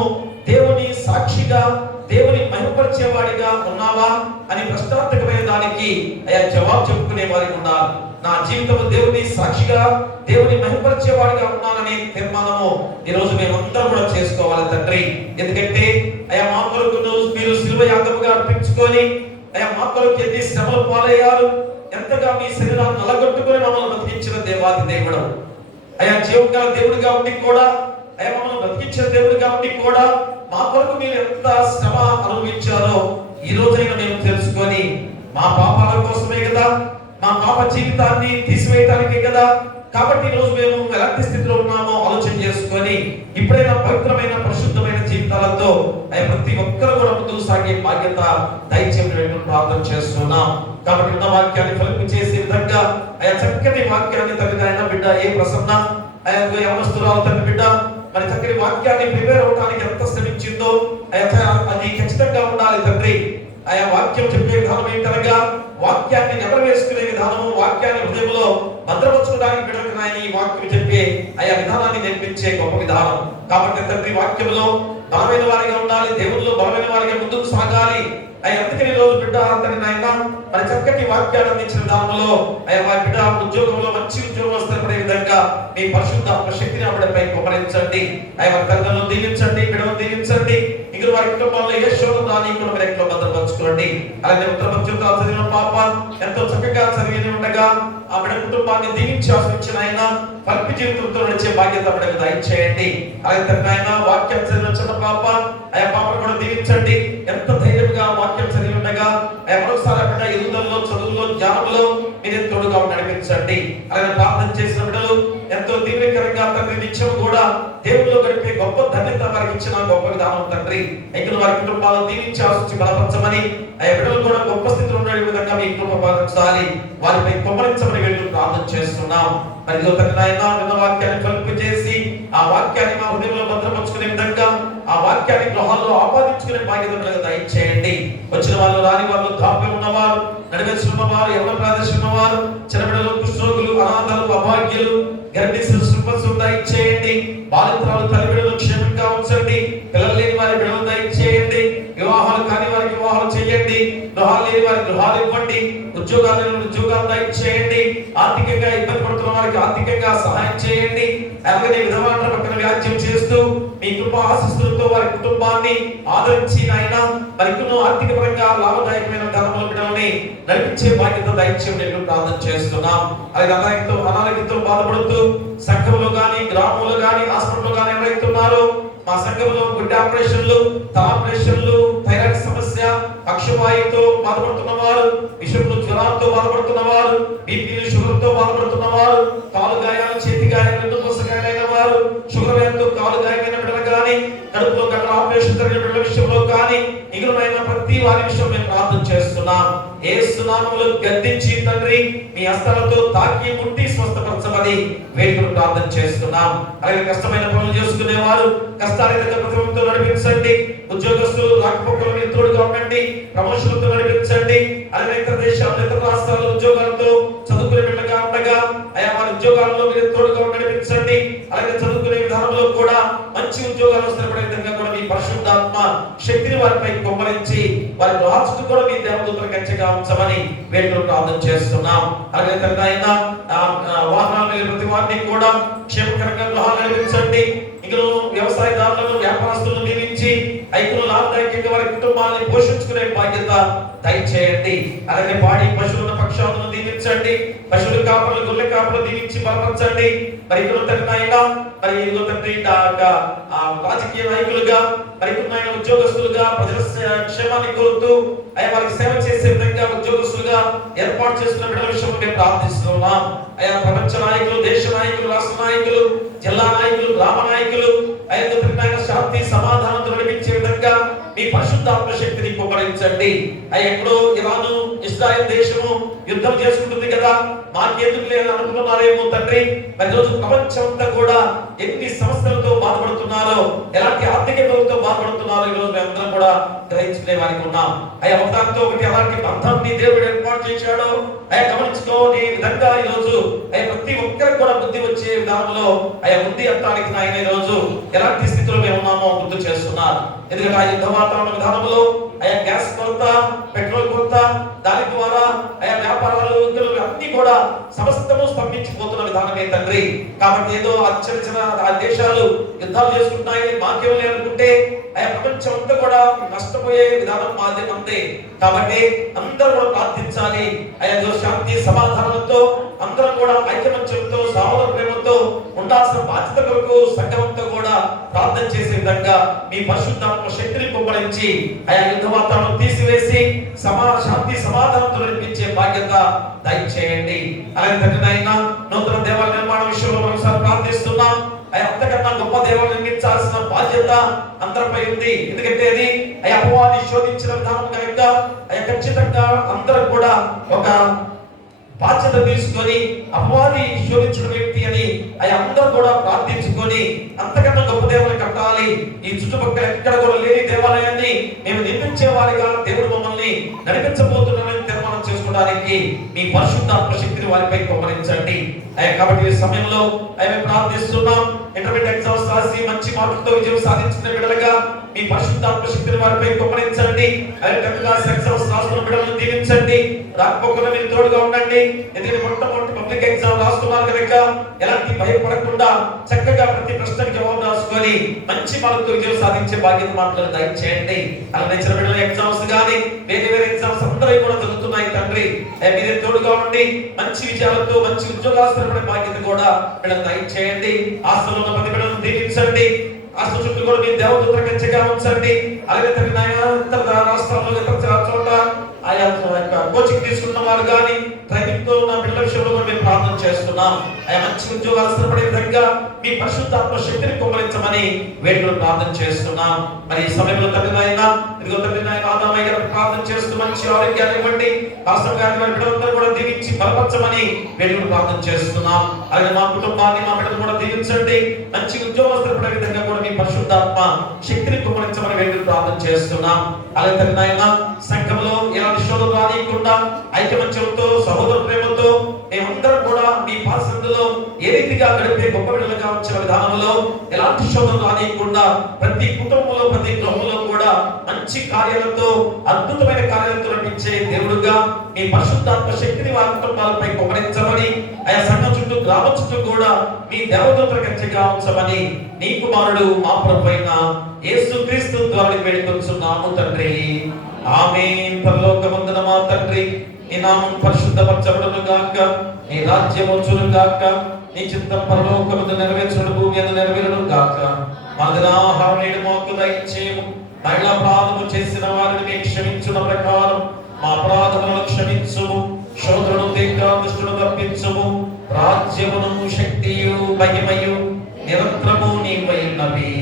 దేవుని సాక్షిగా దేవుని మహిమపరిచేవాడిగా ఉన్నావా అని ప్రశ్నార్థకమైన దానికి జవాబు చెప్పుకునే వారికి ఉండాలి. నా జీవితం దేవుని సాక్షిగా దేవుని మహిమపరిచేవాడిగా ఉన్నానని తీర్మానము ఈ రోజు మేమందరం కూడా చేసుకోవాలి తండ్రి. ఎందుకంటే మా కొరకు మీరు శిలువ యాగముగా అర్పించుకొని మా కొరకు ఎన్ని శ్రమలు పాలయ్యారు, ఎంతగా మీ శరీరాన్ని నలగొట్టుకుని మమ్మల్ని బతికించిన దేవాది దేవుడు. జీవగల దేవుడిగా ఉండి కూడా మమ్మల్ని బతికించిన దేవుడిగా ఉండి కూడా మా కొరకు మీరు ఎంత శ్రమ అనుభవించారో ఈ రోజైనా మేము తెలుసుకొని మా పాపాల కోసమే కదా, మా పాప జీవితాన్ని తీసివేయటానికే కదా. కాబట్టి ఈ రోజు మేము ఎలాంటి స్థితిలో ఉన్నామో ఆలోచన చేసుకొని ఇప్పుడైనా పవిత్రమైన పరిశుద్ధమైన జీవితాలతో ప్రతి ఒక్కరు కూడా ముందుకు సాగే బాధ్యత దయచేసి ప్రార్థన చేస్తున్నాం. కాబట్టి ఉన్న వాక్యాన్ని ఫలింపు చేసే విధంగా చక్కని వాక్యాన్ని తల్లిదైన బిడ్డ ఏ ప్రసన్న యవనస్తురాలు తల్లి బిడ్డ మరి చక్కని వాక్యాన్ని ప్రిపేర్ అవడానికి ఎంత శ్రమించిందో అది ఖచ్చితంగా ఉండాలి తండ్రి. వాక్యం చెప్పే విధానం ఏంటనగా వాక్యాన్ని నెమరు వేసుకునే విధానము, వాక్యాన్ని హృదయంలో భద్రపరచుకోవడానికి బిడ్డలకు ఆయన ఈ వాక్యం చెప్పే విధానాన్ని నేర్పించే గొప్ప విధానం. కాబట్టి తండ్రి వాక్యంలో బలమైన వారిగా ఉండాలి, దేవుల్లో బలమైన వారిగా ముందుకు సాగాలి. అందుకని రోజు బిడ్డ తండ్రి నాయన మరి చక్కటి వాక్యాన్ని అందించిన దానిలో అయ్యా మా బిడ్డ ఉద్యోగంలో మంచి ఉద్యోగం స్థిరపడే విధంగా మీ పరిశుద్ధాత్మ శక్తిని ఆవిడపై కుమ్మరించండి. అయ్యా వారి తల్లిదండ్రులను దీవించండి, బిడ్డలను దీవించండి. ఇంకా వారి కుటుంబాల్లో ఏ శోధన రానికుండా మీరు ఎక్కడ భద్రపరచుకోండి. అలాగే ఉత్తర పత్రికలు చదివిన పాప ఎంతో చక్కగా చదివి ఉండగా ఆ బిడ్డ కుటుంబాన్ని దీవించి ఆశించిన ఆయన కల్పి జీవితంతో నడిచే బాధ్యత బిడ్డకు దయచేయండి. అలాగే తండ్రి ఆయన వాక్యం చదివిన చిన్న పాప ఆయా పాపను కూడా దీవించండి. ఎంత ధైర్యంగా వాక్యం చదివి ఉండగా ఆయా మరోసారి బిడ్డ ఎదుగుదలలో, చదువులో, జ్ఞానంలో మీరే తోడుగా నడిపించండి. అలాగే ప్రార్థన చేసిన బిడ్డలు ఎంతో దీవెనకరంగా తండ్రి నిత్యం కూడా దేవుల్లో గడిపే గొప్ప ధన్యత వారికి ఇచ్చిన గొప్ప విధానం తండ్రి. ఇంకా వారి కుటుంబాలను దీవించి ఆశించి బలపరచమని ఆ బిడ్డలు కూడా గొప్ప స్థితిలో ఉండే విధంగా మీ కృప పాలించాలి, వారిపై కుమ్మరించమని వెళ్ళి ప్రార్థన చేస్తున్నాం. మరి తండ్రి ఆయన విన్న వాక్యాన్ని ఫలింపు చేసి ఆ వాక్యాన్ని మా హృదయంలో భద్రపరుచుకునే విధంగా ఆ వాక్యాన్ని గృహాల్లో ఆపాదించుకునే బాధ్యత దయచేయండి. వచ్చిన వాళ్ళు, రాని వాళ్ళు, దాపే ఉన్నవారు, నడివేసి ఉన్నవారు, ఎవరి ప్రదర్శన ఉన్నవారు, చిన్నబిడ్డలు, కుష్ఠరోగులు, అనాథలు, అభాగ్యులు, గర్భిణీలు దయచేయండి. బాలింతరాలు తల్లిబిడ్డలు క్షేమంగా ఉంచండి. పిల్లలు లేని వారి బిడ్డలు దయచేయండి. వివాహాలు కాని వారికి వివాహాలు చేయండి. గృహాలు లేని వారికి గృహాలు ఇవ్వండి. ఉద్యోగాలు లేని ఉద్యోగాలు దయచేయండి. ఆర్థికంగా ఇబ్బంది పడుతున్న వారికి ఆర్థికంగా సహాయం చేయండి. అలాగే విధవాళ్ళ పక్కన వ్యాజ్యం చేస్తూ మీ కృప ఆశీస్సులతో వారి కుటుంబాన్ని ఆదరించి ఆయన మరికొన్ని ఆర్థిక పరంగా లాభదాయకమైన ధనముల బిడ్డలని నడిపించే బాధ్యత దయచేయమని నేను ప్రార్థన చేస్తున్నాం. అలాగే అనారోగ్యంతో బాధపడుతూ సంఘంలో గాని, గ్రామంలో గాని, హాస్పిటల్లో గాని ఎవరైతే ఉన్నారో మా సంఘంలో గుడ్డ ఆపరేషన్లు, తల ఆపరేషన్లు, థైరాయిడ్ సమస్య, పక్షవాయువుతో బాధపడుతున్న వారు, విషములు, జ్వరాలతో బాధపడుతున్న వారు, బీపీలు, షుగర్తో బాధపడుతున్న వారు, కాలు గాయాలు, చేతి గాయాలు, వెన్నుపూస గాయాలైన వారు, షుగర్ వ్యాధితో కాలు గాయమైన బిడ్డలు కానీ, కడుపులో గట్ల ఆపరేషన్ జరిగిన బిడ్డల విషయంలో కానీ మిగిలిన ప్రతి వారి విషయం మేము ప్రార్థన చేస్తున్నాం. యేసు నామములో గద్దించి తండ్రి మీ హస్తాలతో తాకి ముట్టి స్వస్థపరచమని వేడుకను ప్రార్థన చేస్తున్నాం. అలాగే కష్టమైన పనులు చేసుకునేవారు కష్టాలైన ప్రతిభంతో నడిపించండి. ఉద్యోగస్తులు రాకపోకలు మీరు తోడుగా ఉండండి. ప్రమోషన్లతో నడిపించండి. అలాగే ఇతర దేశాలు, ఇతర రాష్ట్రాల్లో ఉద్యోగాలతో చదువుకునే బిడ్డలుగా ఉండగా ఆయా వారి ఉద్యోగాల్లో మీరు తోడుగా నడిపించండి. అలాగే చదువుకునే విధానంలో కూడా మంచి ఉద్యోగాలు స్థిరపడే విధంగా కూడా మీ పరిశుద్ధాత్మ శక్తిని వారిపై కుమ్మరించి వారి రాజుకు కూడా మీ దేవదూతల కంచెగా ఉంచమని వేడుకలు ప్రార్థన చేస్తున్నాం. అలాగే తండ్రి ఆయన వాహనాలు ప్రతి వారిని కూడా క్షేమకరంగా గృహాలు నడిపించండి. ఇందులో వ్యవసాయదారులను, వ్యాపారస్తులను నియమించి ఐదులు లాభదాయకంగా వారి కుటుంబాన్ని పోషించుకునే బాధ్యత దయచేయండి. అలాగే పాడి పశువుల పక్షాలను దీవించండి. పశువుల కాపులు, గొర్రెల కాపులు దీవించి బలపరచండి. మరి ఇందులో తండ్రి ఆయన మరి ఇందులో తండ్రి రాజకీయ నాయకులుగా, మరి ఆయన ఉద్యోగస్తులుగా ప్రజల క్షేమాన్ని కోరుతూ అయ్యా వారికి సేవ చేసే విధంగా ఉద్యోగస్తులుగా ఏర్పాటు చేస్తున్న బిడ్డల విషయం మేము ప్రార్థిస్తున్నాం. అయ్యా ప్రపంచ నాయకులు, దేశ నాయకులు, రాష్ట్ర నాయకులు, జిల్లా నాయకులు, గ్రామ నాయకులు ఆయన శాంతి సమాధానంతో నడిపించే విధంగా మీ పరిశుద్ధాత్మ శక్తిని కుమ్మరించండి. ఎక్కడో ఇరాను, ఇజ్రాయెల్ దేశము యుద్ధం చేసుకుంటుంది కదా, మాకెందుకు లేదు అనుకుంటున్నారేమో తండ్రి. మరి రోజు ప్రపంచం అంతా కూడా ఎన్ని సమస్యలతో బాధపడుతున్నారో, ఎలాంటి ఆర్థిక ఇబ్బందులతో బాధపడుతున్నారో ఈ రోజు మేమందరం కూడా గ్రహించుకునే వారికి ఉన్నాం. ఒకదానితో ఒకటి ఎలాంటి బంధాన్ని దేవుడు ఏర్పాటు చేశాడో గమనించుకోని విధంగా ఈ రోజు ప్రతి ఒక్కరికి కూడా బుద్ధి వచ్చే విధానంలో బుద్ధి అంతానికి ఆయన ఈ రోజు ఎలాంటి స్థితిలో మేము ఉన్నామో గుర్తు చేస్తున్నారు. ఎందుకంటే ఆ యుద్ధ వాతావరణ విధానంలో గ్యాస్ కొరత, పెట్రోల్ కొరత, దాని ద్వారా వ్యాపారాలు అన్ని కూడా సమస్తము స్తంభించిపోతున్న విధానమే తండ్రి. కాబట్టి ఏదో చిన్న చిన్న దేశాలు యుద్ధాలు చేసుకుంటున్నాయని మాకేమో అనుకుంటే ప్రపంచం అంతా కూడా నష్టపోయే విధానం మాదే అంతే. కాబట్టి అందరూ కూడా ప్రార్థించాలి. శాంతి సమాధానంతో అందరం కూడా ఐకమత్యంతో, సహోదర ప్రేమతో ఉండాల్సిన బాధ్యత కొరకు సంఘమంతో కూడా ప్రార్థన చేసే విధంగా మీ పరిశుద్ధాత్మ శక్తిని కుమ్మరించి యుద్ధ వాతావరణం తీసివేసి శాంతి సమాధానంతో నడిపించే బాధ్యత దయచేయండి. అలాగే తండ్రి ఆయన నూతన దేవాలయ నిర్మాణ విషయంలో మరోసారి ప్రార్థిస్తున్నాం. అంతకన్నా గొప్ప దేవాలయం నిర్మించాల్సిన బాధ్యత అందరిపై ఉంది. ఎందుకంటే అది అపవాది శోధించిన విధానం కనుక ఖచ్చితంగా అందరూ కూడా ఒక బాధ్యత తీసుకొని అపవాది శోధించిన వ్యక్తి అని అందరూ కూడా ప్రార్థించుకొని అంతకన్నా గొప్ప దేవాలయం కట్టాలి. ఈ చుట్టుపక్కల ఎక్కడ కూడా లేని దేవాలయాన్ని మేము నిర్మించే వారిగా దేవుడు మమ్మల్ని నడిపించబోతున్నామని తీర్మానం చేసుకోవడానికి మీ పరిశుద్ధాత్మ శక్తిని వారిపై కుమ్మరించండి. కాబట్టి ఈ సమయంలో మేము ప్రార్థిస్తున్నాం. ఇంటర్మీడియట్ ఎగ్జామ్స్ రాసి మంచి మార్కులతో విజయం సాధించిన బిడ్డలుగా మీ పరిశుద్ధాత్మ శక్తిని వారిపై కుమ్మరించండి. అదేవిధంగా ఎగ్జామ్స్ రాస్తున్న బిడ్డలను దీవించండి. రాకపోకుండా మీరు తోడుగా ఉండండి. ఎందుకంటే మొట్టమొదటి పబ్లిక్ ఎగ్జామ్ రాస్తున్నారు కనుక ఎలాంటి భయపడకుండా చక్కగా ప్రతి ప్రశ్నకు జవాబు రాసుకొని మంచి మార్కులతో విజయం సాధించే బాధ్యత మాటలు దయచేయండి. అలానే చిన్న బిడ్డల ఎగ్జామ్స్ కానీ వేరే ఎగ్జామ్స్ అందరూ కూడా జరుగుతున్నాయి తండ్రి. మీరే తోడుగా ఉండి మంచి విజయాలతో మంచి ఉద్యోగాలు బాధ్యత కూడా బిడ్డలు దయచేయండి. హాస్టల్లో ఉన్న ప్రతి బిడ్డలను దీవించండి. హాస్టల్ చుట్టూ కూడా మీ దేవదూతల కంచెగా ఉంచండి. అలాగే ఇతర రాష్ట్రాల్లో ఇతర చోట ఆయా కోచింగ్ తీసుకున్న వారు కానీ ట్రైనింగ్ తో ఉన్న బిడ్డల విషయంలో కూడా మేము ప్రార్థన చేస్తున్నాం. ఆయా మంచి ఉద్యోగాలు స్థిరపడే విధంగా మీ పరిశుద్ధాత్మ శక్తిని కుమ్మరించమని వేడుకలు ప్రార్థన చేస్తున్నాం. మరి ఈ సమయంలో తండ్రి నాయన ఇదిగో తండ్రి నాయన ఆదామయ్య గారికి ప్రార్థన చేస్తూ మంచి ఆరోగ్యాన్ని ఇవ్వండి. పాస్టర్ గారి వారి బిడ్డలందరూ కూడా దీవించి బలపరచమని వేడుకలు ప్రార్థన చేస్తున్నాం. అలాగే మా కుటుంబాన్ని మా బిడ్డలు కూడా దీవించండి. మంచి ఉద్యోగాలు స్థిరపడే విధంగా కూడా మీ పరిశుద్ధాత్మ శక్తిని కుమ్మరించమని వేడుకలు ప్రార్థన చేస్తున్నాం. అలాగే తండ్రి నాయన సంఘంలో ఎలాంటి శోధన రానియకుండా ఐకమత్యంతో సహోదర ప్రేమతో మేమందరం కూడా మీ పాసందులో ఏ రీతిగా గడిపే గొప్ప బిడ్డలుగా ఉంచిన విధానంలో ఎలాంటి శోధన రానియకుండా ప్రతి కుటుంబంలో ప్రతి గృహంలో కూడా మంచి కార్యాలతో అద్భుతమైన కార్యాలతో నడిపించే దేవుడుగా మీ పరిశుద్ధాత్మ శక్తిని వారి కుటుంబాలపై కుమ్మరించమని ఆయా సంఘం చుట్టూ గ్రామం చుట్టూ కూడా మీ దేవదూతల కంచెగా ఉంచమని నీ కుమారుడు మా ప్రభువైన యేసుక్రీస్తు ద్వారా వేడుకొంచున్నాము తండ్రి. ఆమేన్. పరలోకమందున మా తండ్రి, నీ నామం పరిశుద్ధపరచబడును గాక, నీ రాజ్యం వచ్చును గాక, నీ చిత్తం పరలోకమందు నెరవేర్చును భూమి యందు నెరవేరును గాక. మా దినాహారం నేడు మాకు దయచేయము. మహిళా అపరాధము చేసిన వారిని మేము క్షమించున్న ప్రకారం మా అపరాధములను క్షమించుము. శోధనను దుష్టులను తప్పించుము. రాజ్యమును శక్తియు మహిమయు నిరంతరము నీవై ఉన్నవి.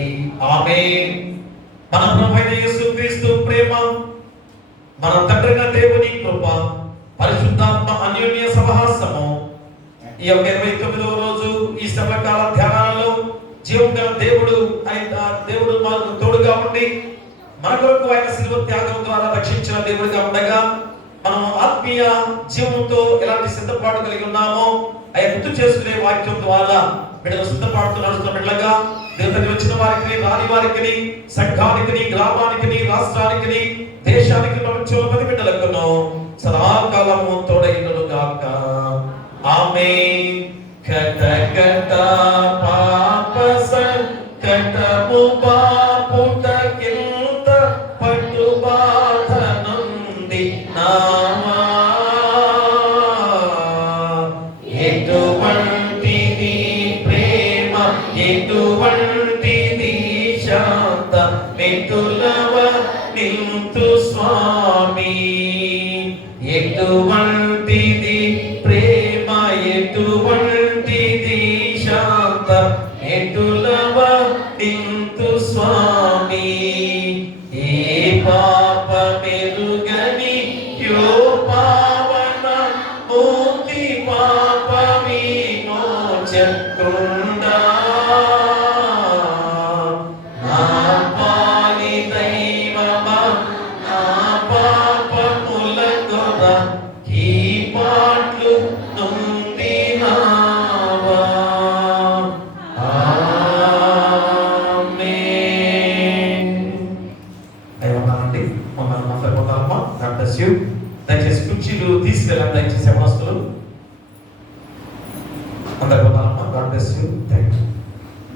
ఆమేన్. మన ప్రభువైన యేసుక్రీస్తు ప్రేమ, మన తండ్రైన దేవుని కృప, పరిశుద్ధాత్మ అన్యోన్య సహవాసము ఈ 29వ రోజు ఈ సమకాల ధ్యానాలలో జీవం గల దేవుడు దేవుడు మనకు తోడుగా ఉండి మన కొరకు ఆయన శిలువ త్యాగం ద్వారా రక్షించిన దేవుడిగా ఉండగా మనం ఆత్మీయ జీవంతో ఎలాంటి సిద్ధపాటు కలిగి ఉన్నామో ఆయన గుర్తు చేసుకునే వాక్యం ద్వారా బిడ్డలు సిద్ధపాటుతో నడుస్తున్న బిడ్డలుగా దేవుడికి వచ్చిన వారికి రాని వారికి సంఘానికి గ్రామానికి రాష్ట్రానికి దేశానికి ప్రపంచంలో ప్రతి బిడ్డలకు సదాకాలము తోడైనను గాక. ఆమేన్. కట కట పాప సంకటము పాపుట కింత పట్టు బాధ నుండి నామా ఎటువంటిది ప్రేమ, ఎటువంటిది శాంత మితులవ నింతు స్వామి. ఎటువంటిది ప్రేమ, ఎటువంటిది శాంత ఎటులవ నింతు స్వామి. ఏ పాప మెరుగని యో పావన మూర్తి పాప విమోచకుండా నా పాలి దైవమా నా పాపముల కొర ఈ పాటలు నొందినావా. ఆమేన్. అయ్యన్నానండి మమ్మల్ని మాట్లాడుకుంటారమ్మా. God bless you. దయచేసి కుర్చీలు తీసుకెళ్ళండి. దయచేసి యవనస్తులు అందరు పోతారమ్మా. God bless you.